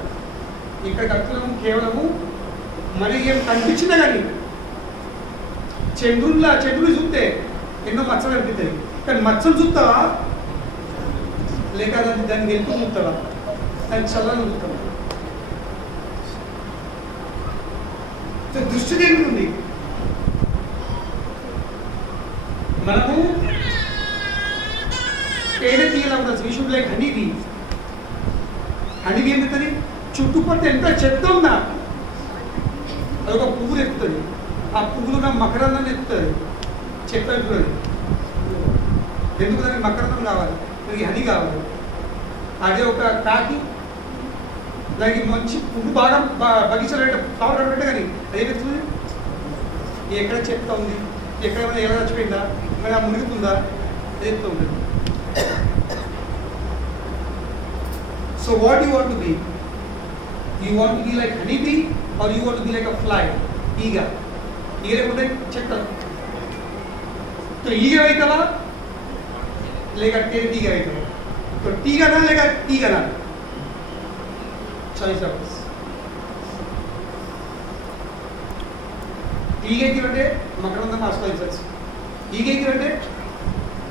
ఇక్కడికి అర్థం కేవలము మనకి ఏం కనిపించినా కానీ చంద్రుని చూస్తే ఎన్నో మచ్చలు కనిపిస్తాయి, కానీ మచ్చలు చూస్తావా లేక దాన్ని వెళ్తూ చూస్తావా? దాన్ని చల్లని చూస్తావా? దృష్టి దేని ఉంది? మనము తేనె తీయాలి ఉండాల్సి విషయం లైక్ హనీబీ. హనీబీ ఏమవుతుంది? చుట్టుపక్కల ఎంత చెత్త ఉందా అదొక పువ్వులు ఎక్కుతుంది, ఆ పువ్వులు నా మకరందాన్ని ఎక్కుతుంది, చెత్త ఎక్కుతుంది. ఎందుకు దానికి మకరందం కావాలి, దానికి హనీ కావాలి. అదే ఒక కాకి దానికి మంచి పువ్వు బాగా బగీచాలు అంటే ఫ్లవర్ అంటే కానీ అదేమవుతుంది? ఎక్కడ చెత్త ఉంది, ఎక్కడ ఏమైనా ఎలా చచ్చిపోయిందా, ఏమైనా మురుగుతుందా, అది చెప్తూ ఉంటుంది. So what do you want to be? You want to be like honeybee or you want to be like a fly? ఈగ. ఈగ లేకుంటే చెత్త. तो ఈగ అవుతావా లేక తీగ అవుతావా? तो తీగనా లేక ఈగనా? చాయిస్ ఆఫ్ ఈగ అంటే మకరందం ఆస్వాదించవచ్చు, ఈగ అంటే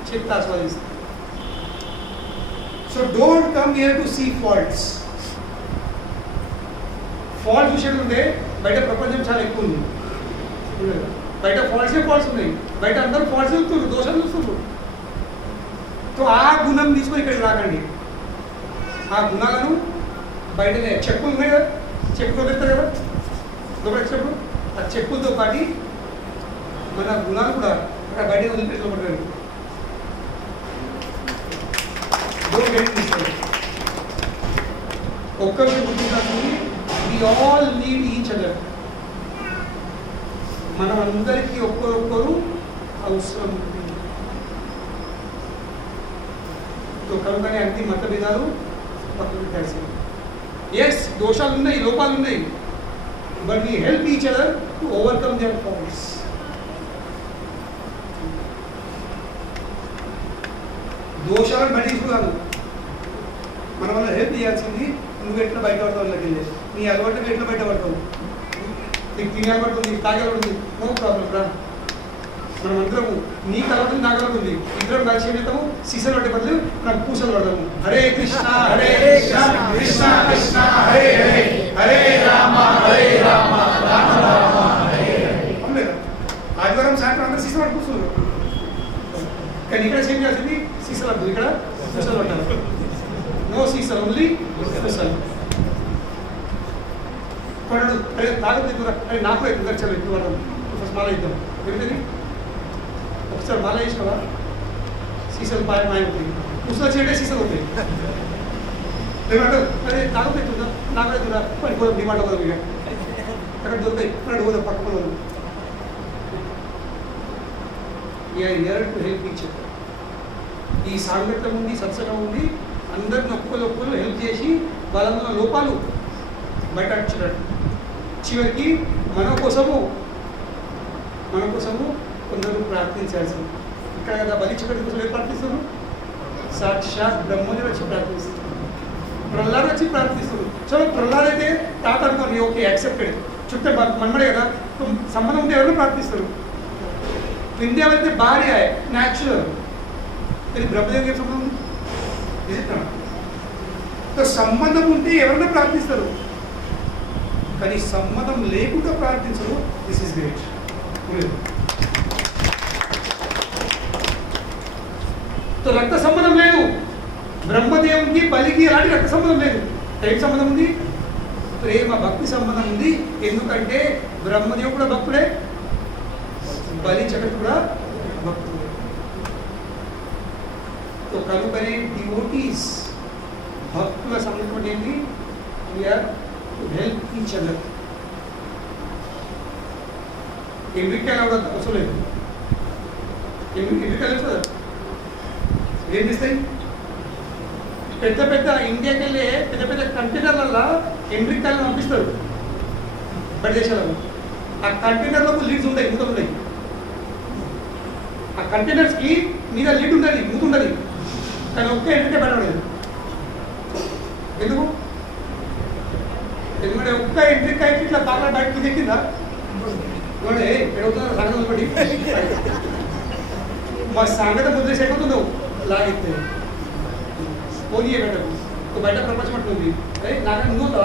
చెత్త ఆస్వాదిస్తుంది. So don't come here to see faults. Faults విషయంలో ఉంటే బయట ప్రపంచం చాలా ఎక్కువ ఉంది. బయట ఫాల్ట్స్ ఉన్నాయి, బయట అందరూ ఫాల్ట్స్ చూస్తున్నారు, దోషాలు చూస్తున్నారు. సో ఆ గుణం తీసుకొని ఇక్కడికి రాకండి. ఆ గుణాలను బయటనే చెప్పులు ఉన్నాయి కదా, చెప్పులు పెడతారు కదా దొరకచ్చినప్పుడు, ఆ చెప్పులతో పాటు మన గుణాలు కూడా అక్కడ బయట వదిలిపెట్టుకోబడ్డారు. ఒక్కరికి గుర్తుంటుంది, we all need each other. మనం అందరికీ ఒక్కరొక్కరు అవసరం ఉంటుంది. కనుకనే అన్ని మత భేదాలు పక్కన పెట్టాల్సింది. ఎస్, దోషాలు ఉన్నాయి, లోపాలు ఉన్నాయి, but we help each other to overcome their faults. దోషాలను బయటించుకోవాలి, మన వల్ల హెల్ప్ చేయాల్సింది. నువ్వు ఎట్లా బయట పడతావు, వాళ్ళకి వెళ్ళేసి నీ అలవాటు ఎట్లా బయట పడతావు, నీకు తినే అలవాటు ఉంది, తాగే అలవాటు ఉంది, నో ప్రాబ్లం రా. మనం అందరము నీకు అలవాటు ఉంది, నాకు అలవాటు ఉంది, ఇద్దరం కలిసి ఏమవుతాము, సీసలు పట్టే బదులు మనం పూసలు పడతాము. హరే కృష్ణ హరే కృష్ణ కృష్ణ కృష్ణ హరే హరే, హరే రామ రామ రామ హరే హరే. ఆదివారం సాయంత్రం అందరూ సీసలు పట్టి కూర్చున్నారు. కానీ ఇక్కడ చేంజ్ చేసింది సీసాలు అంటుంది, ఇక్కడ పూసలు పట్టాలి. నో సీసాలు, ఓన్లీ పూసలు. పడడు అరే తాగదు దూర అరే నాకు ఎక్కువ చాలా ఎక్కువ పడడం ఫస్ట్ మాల ఇద్దాం ఏమిటది ఒకసారి మాల వేసినావా సీసాలు మాయవుతుంది పూసలు చేయడే సీసాలు అవుతాయి. ఏమంటారు అరే తాగదు ఎక్కువ నాకు ఎక్కువ పడిపోదాం డిమాండ్ అవ్వదు ఇక అక్కడ దొరుకుతాయి అక్కడ పోదాం పక్క పోదాం. Year to help each other. ఈ సాంగత్యం ఉంది, సత్సంగం ఉంది, అందరిని ఒక్కరు హెల్ప్ చేసి వాళ్ళ లోపాలు బయట అడ్చున్నట్టు. చివరికి మన కోసము కొందరు ప్రార్థించాల్సింది. ఇక్కడ కదా బలిచక్కడి కోసం ఏం ప్రార్థిస్తున్నారు? సాక్షాత్ బ్రహ్మని వచ్చి ప్రార్థిస్తున్నారు, ప్రహ్లాద్ వచ్చి ప్రార్థిస్తున్నారు. చలో ప్రహ్లాద్ అయితే తాత అనుకోండి, ఓకే యాక్సెప్టెడ్, చుట్టే మనమడే కదా సంబంధం ఉంటే ఎవరైనా ప్రార్థిస్తారు. ఇండియా అయితే భార్య న్యాచురల్, కానీ బ్రహ్మదేవుకి సంబంధం ఉంది. సంబంధం ఉంటే ఎవరైనా ప్రార్థిస్తారు, కానీ సంబంధం లేకుండా ప్రార్థించరు. This is great. రక్త సంబంధం లేదు బ్రహ్మదేవునికి, బలికి అలాంటి రక్త సంబంధం లేదు. ఏం సంబంధం ఉంది? ప్రేమ భక్తి సంబంధం ఉంది. ఎందుకంటే బ్రహ్మదేవుడు కూడా భక్తుడే, బలి చక్రవర్తి కూడా భక్తుడే. కనుకనే డివోటీస్ భక్తుల సంబంధం ఏంటి? We are to help each other. ఎంపికలు కూడా అవసరం లేదు. ఎంపికలు ఏం చేస్తాయి? పెద్ద పెద్ద ఇండియాకి వెళ్ళే పెద్ద పెద్ద కంటైనర్లలో ఎంపికలు పంపిస్తారు బయట దేశాలకు. ఆ కంటైనర్లకు లీడ్స్ ఉంటాయి, మూతలు ఉంటాయి. ఆ కంటైనర్స్కి మీద లీడ్ ఉండదు, మూత ఉండదు, కానీ ఒక్క ఎంపిక పడలేదు. ఎందుకు? ఎందుకంటే ఒక్క ఎంట్రీ అయితే ఇట్లా బాగా బయటకు ఎక్కిందా పెరుగుతున్నారు సంగతి బట్టి మా సంగతి ముద్రేసి ఎక్కుతుందో లాగితే పోనీ బయటకు బయట ప్రపంచం అంటుంది. నాకైతే నువ్వుతా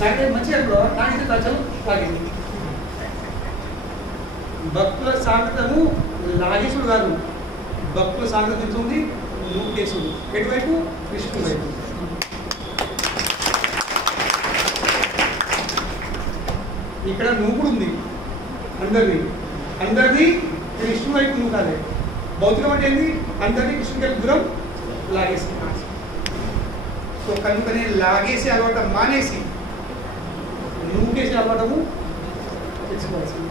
నాకైతే మంచిగా అనుకో, నాకైతే తచ్చలు లాగింది. భక్తుల సాంగతము లాగేసుడు కాదు, భక్తుల సాంగత్యం ఉంది నూకేసుడు. ఎటువైపు? కృష్ణుడు వైపు. ఇక్కడ నూకుడు ఉంది అందరిది కృష్ణుడు వైపు నూకాలి. భౌతికం అంటే ఏంది? అందరినీ కృష్ణుడికి దూరం లాగేసి. సో కనుకనే లాగేసి అలవాటు మానేసి నూకేసి అలవాటము తెచ్చుకోవాల్సింది.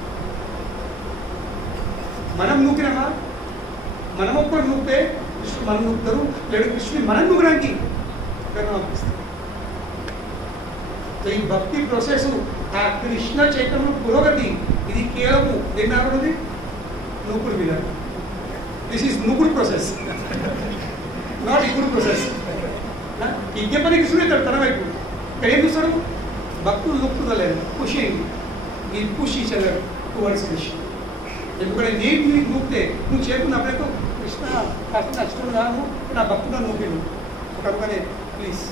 మనం నూకినామా? మనం ఒక్కడు నూకితే కృష్ణుడు మనం నూకుతారు, లేదు కృష్ణుని మనం నూకడానికి పంపిస్తారు. సో ఈ భక్తి ప్రాసెస్, ఆ కృష్ణ చైతన్య పురోగతి, ఇది కేవలము దేని నూకుడు మీద. దిస్ ఈస్ నూకుడు ప్రాసెస్, నాట్ ఇప్పుడు ప్రాసెస్. ఇంకే పని కృష్ణుడు ఇస్తాడు తన వైపు. ఇక్కడ ఏం చూస్తాడు? భక్తులు నూకుతుందలేదు, పుష్ అయింది. ఈ పుష్ ఇచ్చాడు టువర్డ్స్ కృష్ణ. ఎందుకంటే నేను నీకు నూకితే నువ్వు చేరుకున్నప్పుడైతే కృష్ణ కాస్త నష్టం కాదు, నా భక్తుడు నూకిడు. కనుకనే ప్లీజ్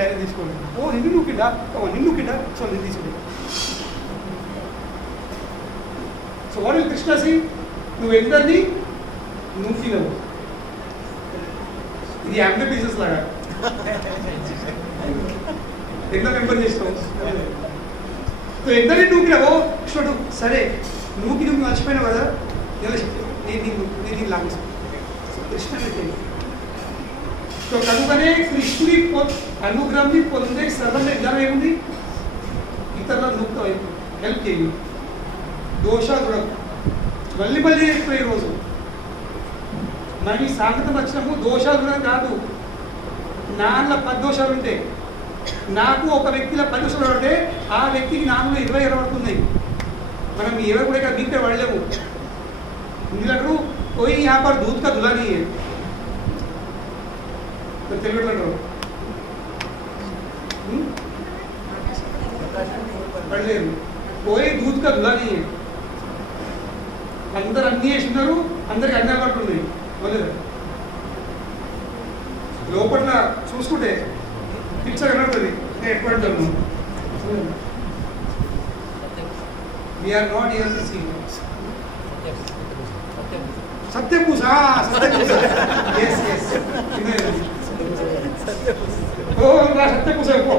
ఆయన తీసుకోండి. ఓ నిన్ను నూకిండా, నిన్ను నూకిండా, సో నేను తీసుకోండి. So what will Krishna see? నువ్వు ఎందరినీ నూకినవు. ఇది ఎంబీ బిజినెస్ లాగా ఎన్నో మెంబర్ చేస్తావు. నువ్వు ఎందరినీ నూకినావో కృష్ణుడు సరే నూకి నువ్వు మర్చిపోయినావు కదా, నేను లాగేస్తాను. కృష్ణుడి సో కనుకనే కృష్ణుడి అనుగ్రహాన్ని పొందే సర్వమైన విధానం ఏముంది? ఇతరుల నూక్త వైపు హెల్ప్ చేయి, దోషాలు చూడకు. మళ్ళీ అయిపోయే రోజు మనకి సాంగతం వచ్చినప్పుడు దోషాలు చూడడం కాదు. నాన్న 10 దోషాలు ఉంటే, నాకు ఒక వ్యక్తిలో 10 దోషాలు ఉంటే ఆ వ్యక్తికి నాలో 20 ఎరబడుతున్నాయి. మనం ఎవరు కూడా ఇక్కడ దీంట్లో పడలేము. ఇందులో कोई यहाँ पर दूध का धुला नहीं है, तो తెలుగు పడలేదు. कोई दूध का धुला नहीं है. అందరు అన్నీ వేసినారు, అందరికి అన్నీ పడుతున్నాయి. మొదలు లోపల చూసుకుంటే పిక్చర్ కనబడుతుంది. నేను ఎప్పుడు అంటాను, we are not even the seniors. సత్యపూస ఎస్ ఎస్ ఓ నా సత్యపూస పో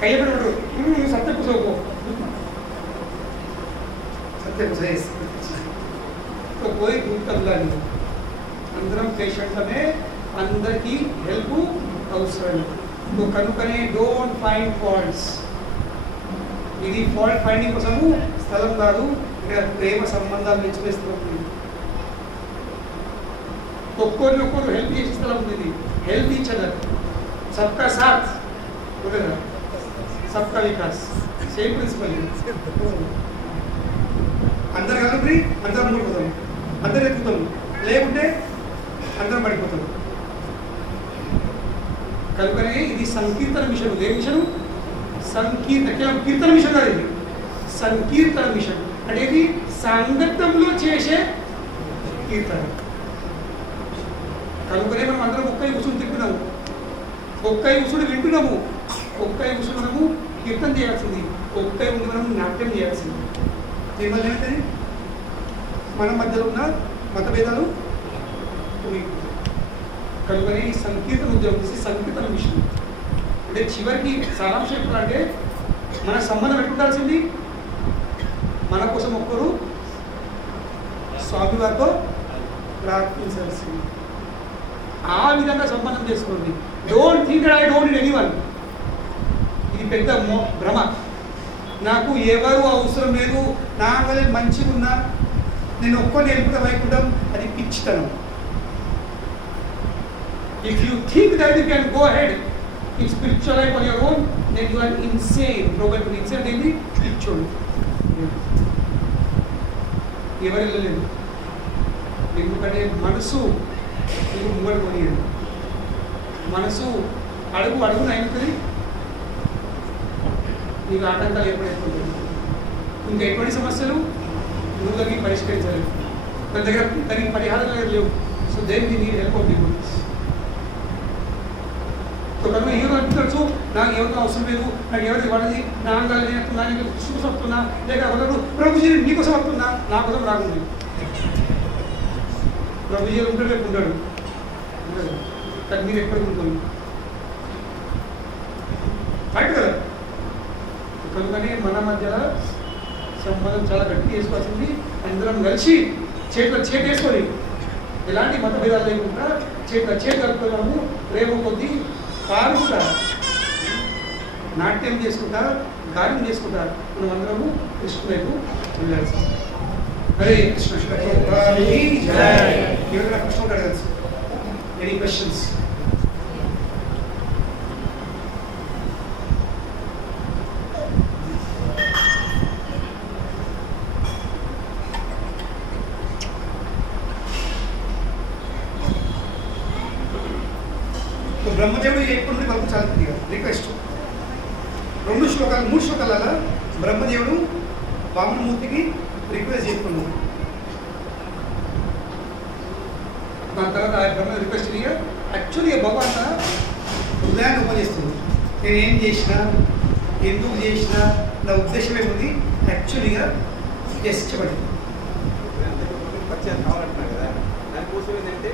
కయ్యబడు సత్యపూస పో సత్యపూస ఎస్ तो कोई दूर करला नहीं अंदर पेशेंट में अंदर की हेल्प अवसर तो कनुकने डोंट फाइंड फॉल्ट्स ఇది ఫాల్ట్ ఫైండింగ్ కోసము స్థలం కాదు, ఇక్కడ ప్రేమ సంబంధాలు పెంచుకునే స్థలం ఉంది. ఒక్కొక్కరు హెల్ప్ చేసే స్థలం ఉంది. హెల్ప్ ఈచ్ అదర్, సబ్కా సాత్ ఓకేనా, సబ్కా వికాస్, సేమ్ ప్రిన్సిపల్. అందరు కలిపి అందరం ముడిపోతాం, అందరు ఎత్తుతాం, లేకుంటే అందరం పడిపోతాం. కనుకనే ఇది సంకీర్తన మిషన్. ఏ మిషను? సంకీర్తన. కేవలం కీర్తన మిషన్ కాదు, ఇది సంకీర్తన మిషన్. అంటే ఇది సంగతంలో చేసే కీర్తన. కనుకనే మనం అందరం ఒక్కై ఉసుడు తింటున్నాము, ఒక్కై ఉసుడు వింటున్నాము, ఒక్కై ఉసుడు మనము కీర్తన చేయాల్సింది, ఒక్కై ఉండి మనము నాట్యం చేయాల్సింది. దీనివల్ల ఏమిటది? మన మధ్యలో ఉన్న మతభేదాలు కనుకనే ఈ సంకీర్తన ఉద్యోగం చేసి సంకీర్తన మిషన్. అంటే చివరికి సారాంశం ఎప్పుడంటే మన సంబంధం ఎట్టుండాల్సింది, మన కోసం ఒక్కరు స్వామివారితో ప్రార్థించాల్సింది. ఆ విధంగా సంబంధం చేసుకోండి. Don't think I don't need anyone. ఇది పెద్ద భ్రమ. నాకు ఎవరు అవసరం లేదు, నా వల్ల మంచిగా ఉన్నా నేను ఒక్కరిని వెళ్ళిపోతే వైకుంఠం, అది పిచ్చితనం. If you think that you can go ahead in spiritual life on your own, then you are insane. Probably insane ఏంది? పిచ్చోడు. ఎవరు వెళ్ళలేదు, ఎందుకంటే మనసు నీకు ముంగడు పోయేది. మనసు అడుగు అడుగున అయిపోతుంది, నీకు ఆటంకాలు ఏర్పడేస్తుంది. ఇంకా ఎటువంటి సమస్యలు నువ్వు దానికి పరిష్కరించలేవు, తన దగ్గర దానికి పరిహారాలు లేవు. So then we need help of people. కనుక ఎవరు అంటున్నారు, నాకు ఎవరితో అవసరం లేదు, నాకు ఎవరికి పడది, నా అంగాలు నేస్తున్నా, నేను చూసి వస్తున్నా, లేక ఒకరు ప్రభుజీ నీకోసం వస్తున్నా, నా కోసం రాకుండా. ప్రభుజీ ఉంటాడు, రేపు ఉంటాడు, కానీ మీరు ఎక్కడికి ఉంటుంది కరెక్ట్ కదా. కనుకనే మన మధ్యలో సంబంధం చాలా గట్టి చేసుకోవాల్సింది. అందరం కలిసి చేతిలో చేతి వేసుకొని, ఎలాంటి మతభేదాలు లేకుండా చేతిలో చేతి కలుపుతున్నాము. ప్రేమ కొద్దీ పాడుకుంటా, నాట్యం చేసుకుంటా, గానం చేసుకుంటా మనం అందరము కృష్ణ వైపు వెళ్ళాల్సింది. హరే కృష్ణ. ఎవరైనా ప్రశ్న అడగచ్చు? Any questions? బ్రహ్మదేవుడు ఎప్పుడు మనకు చదువుతుంది కదా రిక్వెస్ట్. 2 శ్లోకాలు 3 శ్లోకాలలో బ్రహ్మదేవుడు వామనమూర్తికి రిక్వెస్ట్ చేసుకున్నాడు. దాని తర్వాత ఆ బ్రహ్మ రిక్వెస్ట్ యాక్చువల్గా భగవంత హృదయాన్ని ఉపదేస్తుంది. నేనేం చేసినా, ఎందుకు చేసినా, నా ఉద్దేశం ఏముంది యాక్చువల్గా చెప్పండి. పరిచయం కావాలంటున్నారు కదా, దానికోసం ఏంటంటే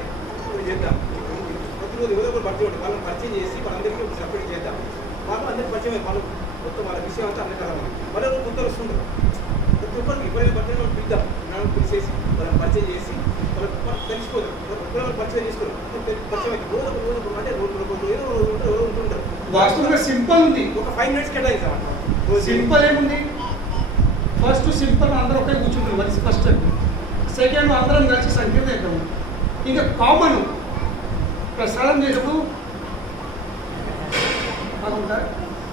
చేద్దాం. ప్రతిరోజు ఎవరో ఒకరు పరిచయం ఉంటుంది, వాళ్ళని పరిచయం చేసి వాళ్ళందరికీ సపరేట్ చేద్దాం. వాళ్ళు అందరికీ పరిచయం, వాళ్ళు మొత్తం వాళ్ళ విషయం అంతా అందరికీ అలా వాళ్ళు కొత్తలు వస్తుంటారు. ప్రతి ఒక్కరికి ఎవరైనా పరిచయం వాళ్ళు పిలుద్దాం, నన్ను పిలిచేసి వాళ్ళని పరిచయం చేసి వాళ్ళకి తెలిసిపోతారు. ఒకరు పరిచయం చేసుకోరు, పరిచయం అయితే రోజు అంటే రోజు ఉంటుంటారు. వాస్తవంగా సింపుల్ ఉంది. ఒక 5 minutes కేటాయిస్తాం. సింపుల్ ఏముంది? ఫస్ట్ సింపుల్ అందరూ ఒకే కూర్చుంటారు, అది ఫస్ట్. సెకండ్ అందరం కలిసి సంకీర్తన చేద్దాము. ఇంకా కామన్ ప్రసాదం చేసినప్పుడు కాకుండా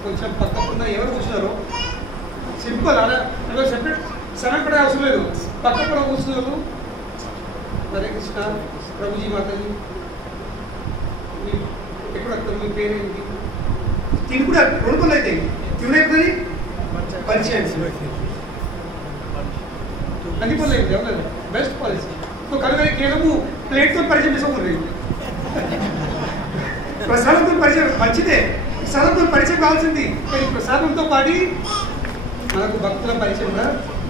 కొంచెం పక్కకుండా ఎవరు కూర్చున్నారో సింపుల్ అలా సెపరేట్ సనపడే అవసరం లేదు. పక్కన కూర్చున్నారు. హరే కృష్ణ, ప్రభుజీ మాతాజీ, ఎప్పుడు వస్తారు, మీ పేరేంటి? తిని కూడా 2 పనులు అవుతాయి. తినేది పరిచయం, అన్ని పనులు అవుతాయి. ఎవరు బెస్ట్ పాలసీ. సో కనుక కేవలము ప్లేట్తో పరిచయం చేసుకోకూడదు. ప్రసాదంతో పరిచయం మంచిదే, ప్రసాదంతో పరిచయం కావాల్సింది. కానీ ప్రసాదంతో పాటు మనకు భక్తుల పరిచయం కూడా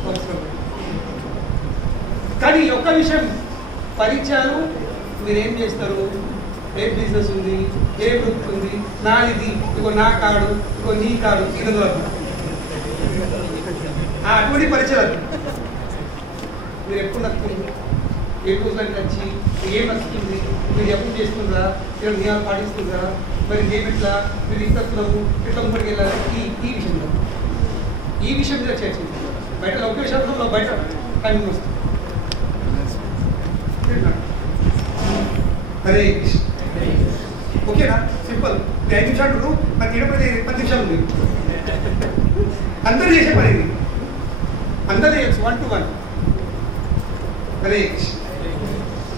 అవసరం. కానీ ఒక్క విషయం, పరిచయాలు మీరేం చేస్తారు, ఏ బిజినెస్ ఉంది, ఏ వృత్తి ఉంది, నాది ఇగో నా కాడు, ఇగో నీ కాడు, ఇది అటువంటి పరిచయాలు మీరు ఎప్పుడు నచ్చుతుంది, ఏ రోజులకు నచ్చి ఏం నచ్చుతుంది, మీరు ఎప్పుడు చేస్తుందా, మీరు నియమాలు పాటిస్తుందా, మరి ఏమి ఇట్లా మీరు ఇంతకున్నాము ఇట్లా ముందుకు వెళ్ళాలి, ఈ విషయం మీద చర్చించారు. బయట ఒకే శాతంలో బయట టైమింగ్ వస్తుంది. హరే కృష్ణ. ఓకేనా? సింపుల్. 5 నిమిషాలు మరి తిరుపతి 10 నిమిషాలు ఉంది. అందరూ చేసే పని ఇది, అందరూ చేయొచ్చు 1 to 1. హరే కృష్ణ.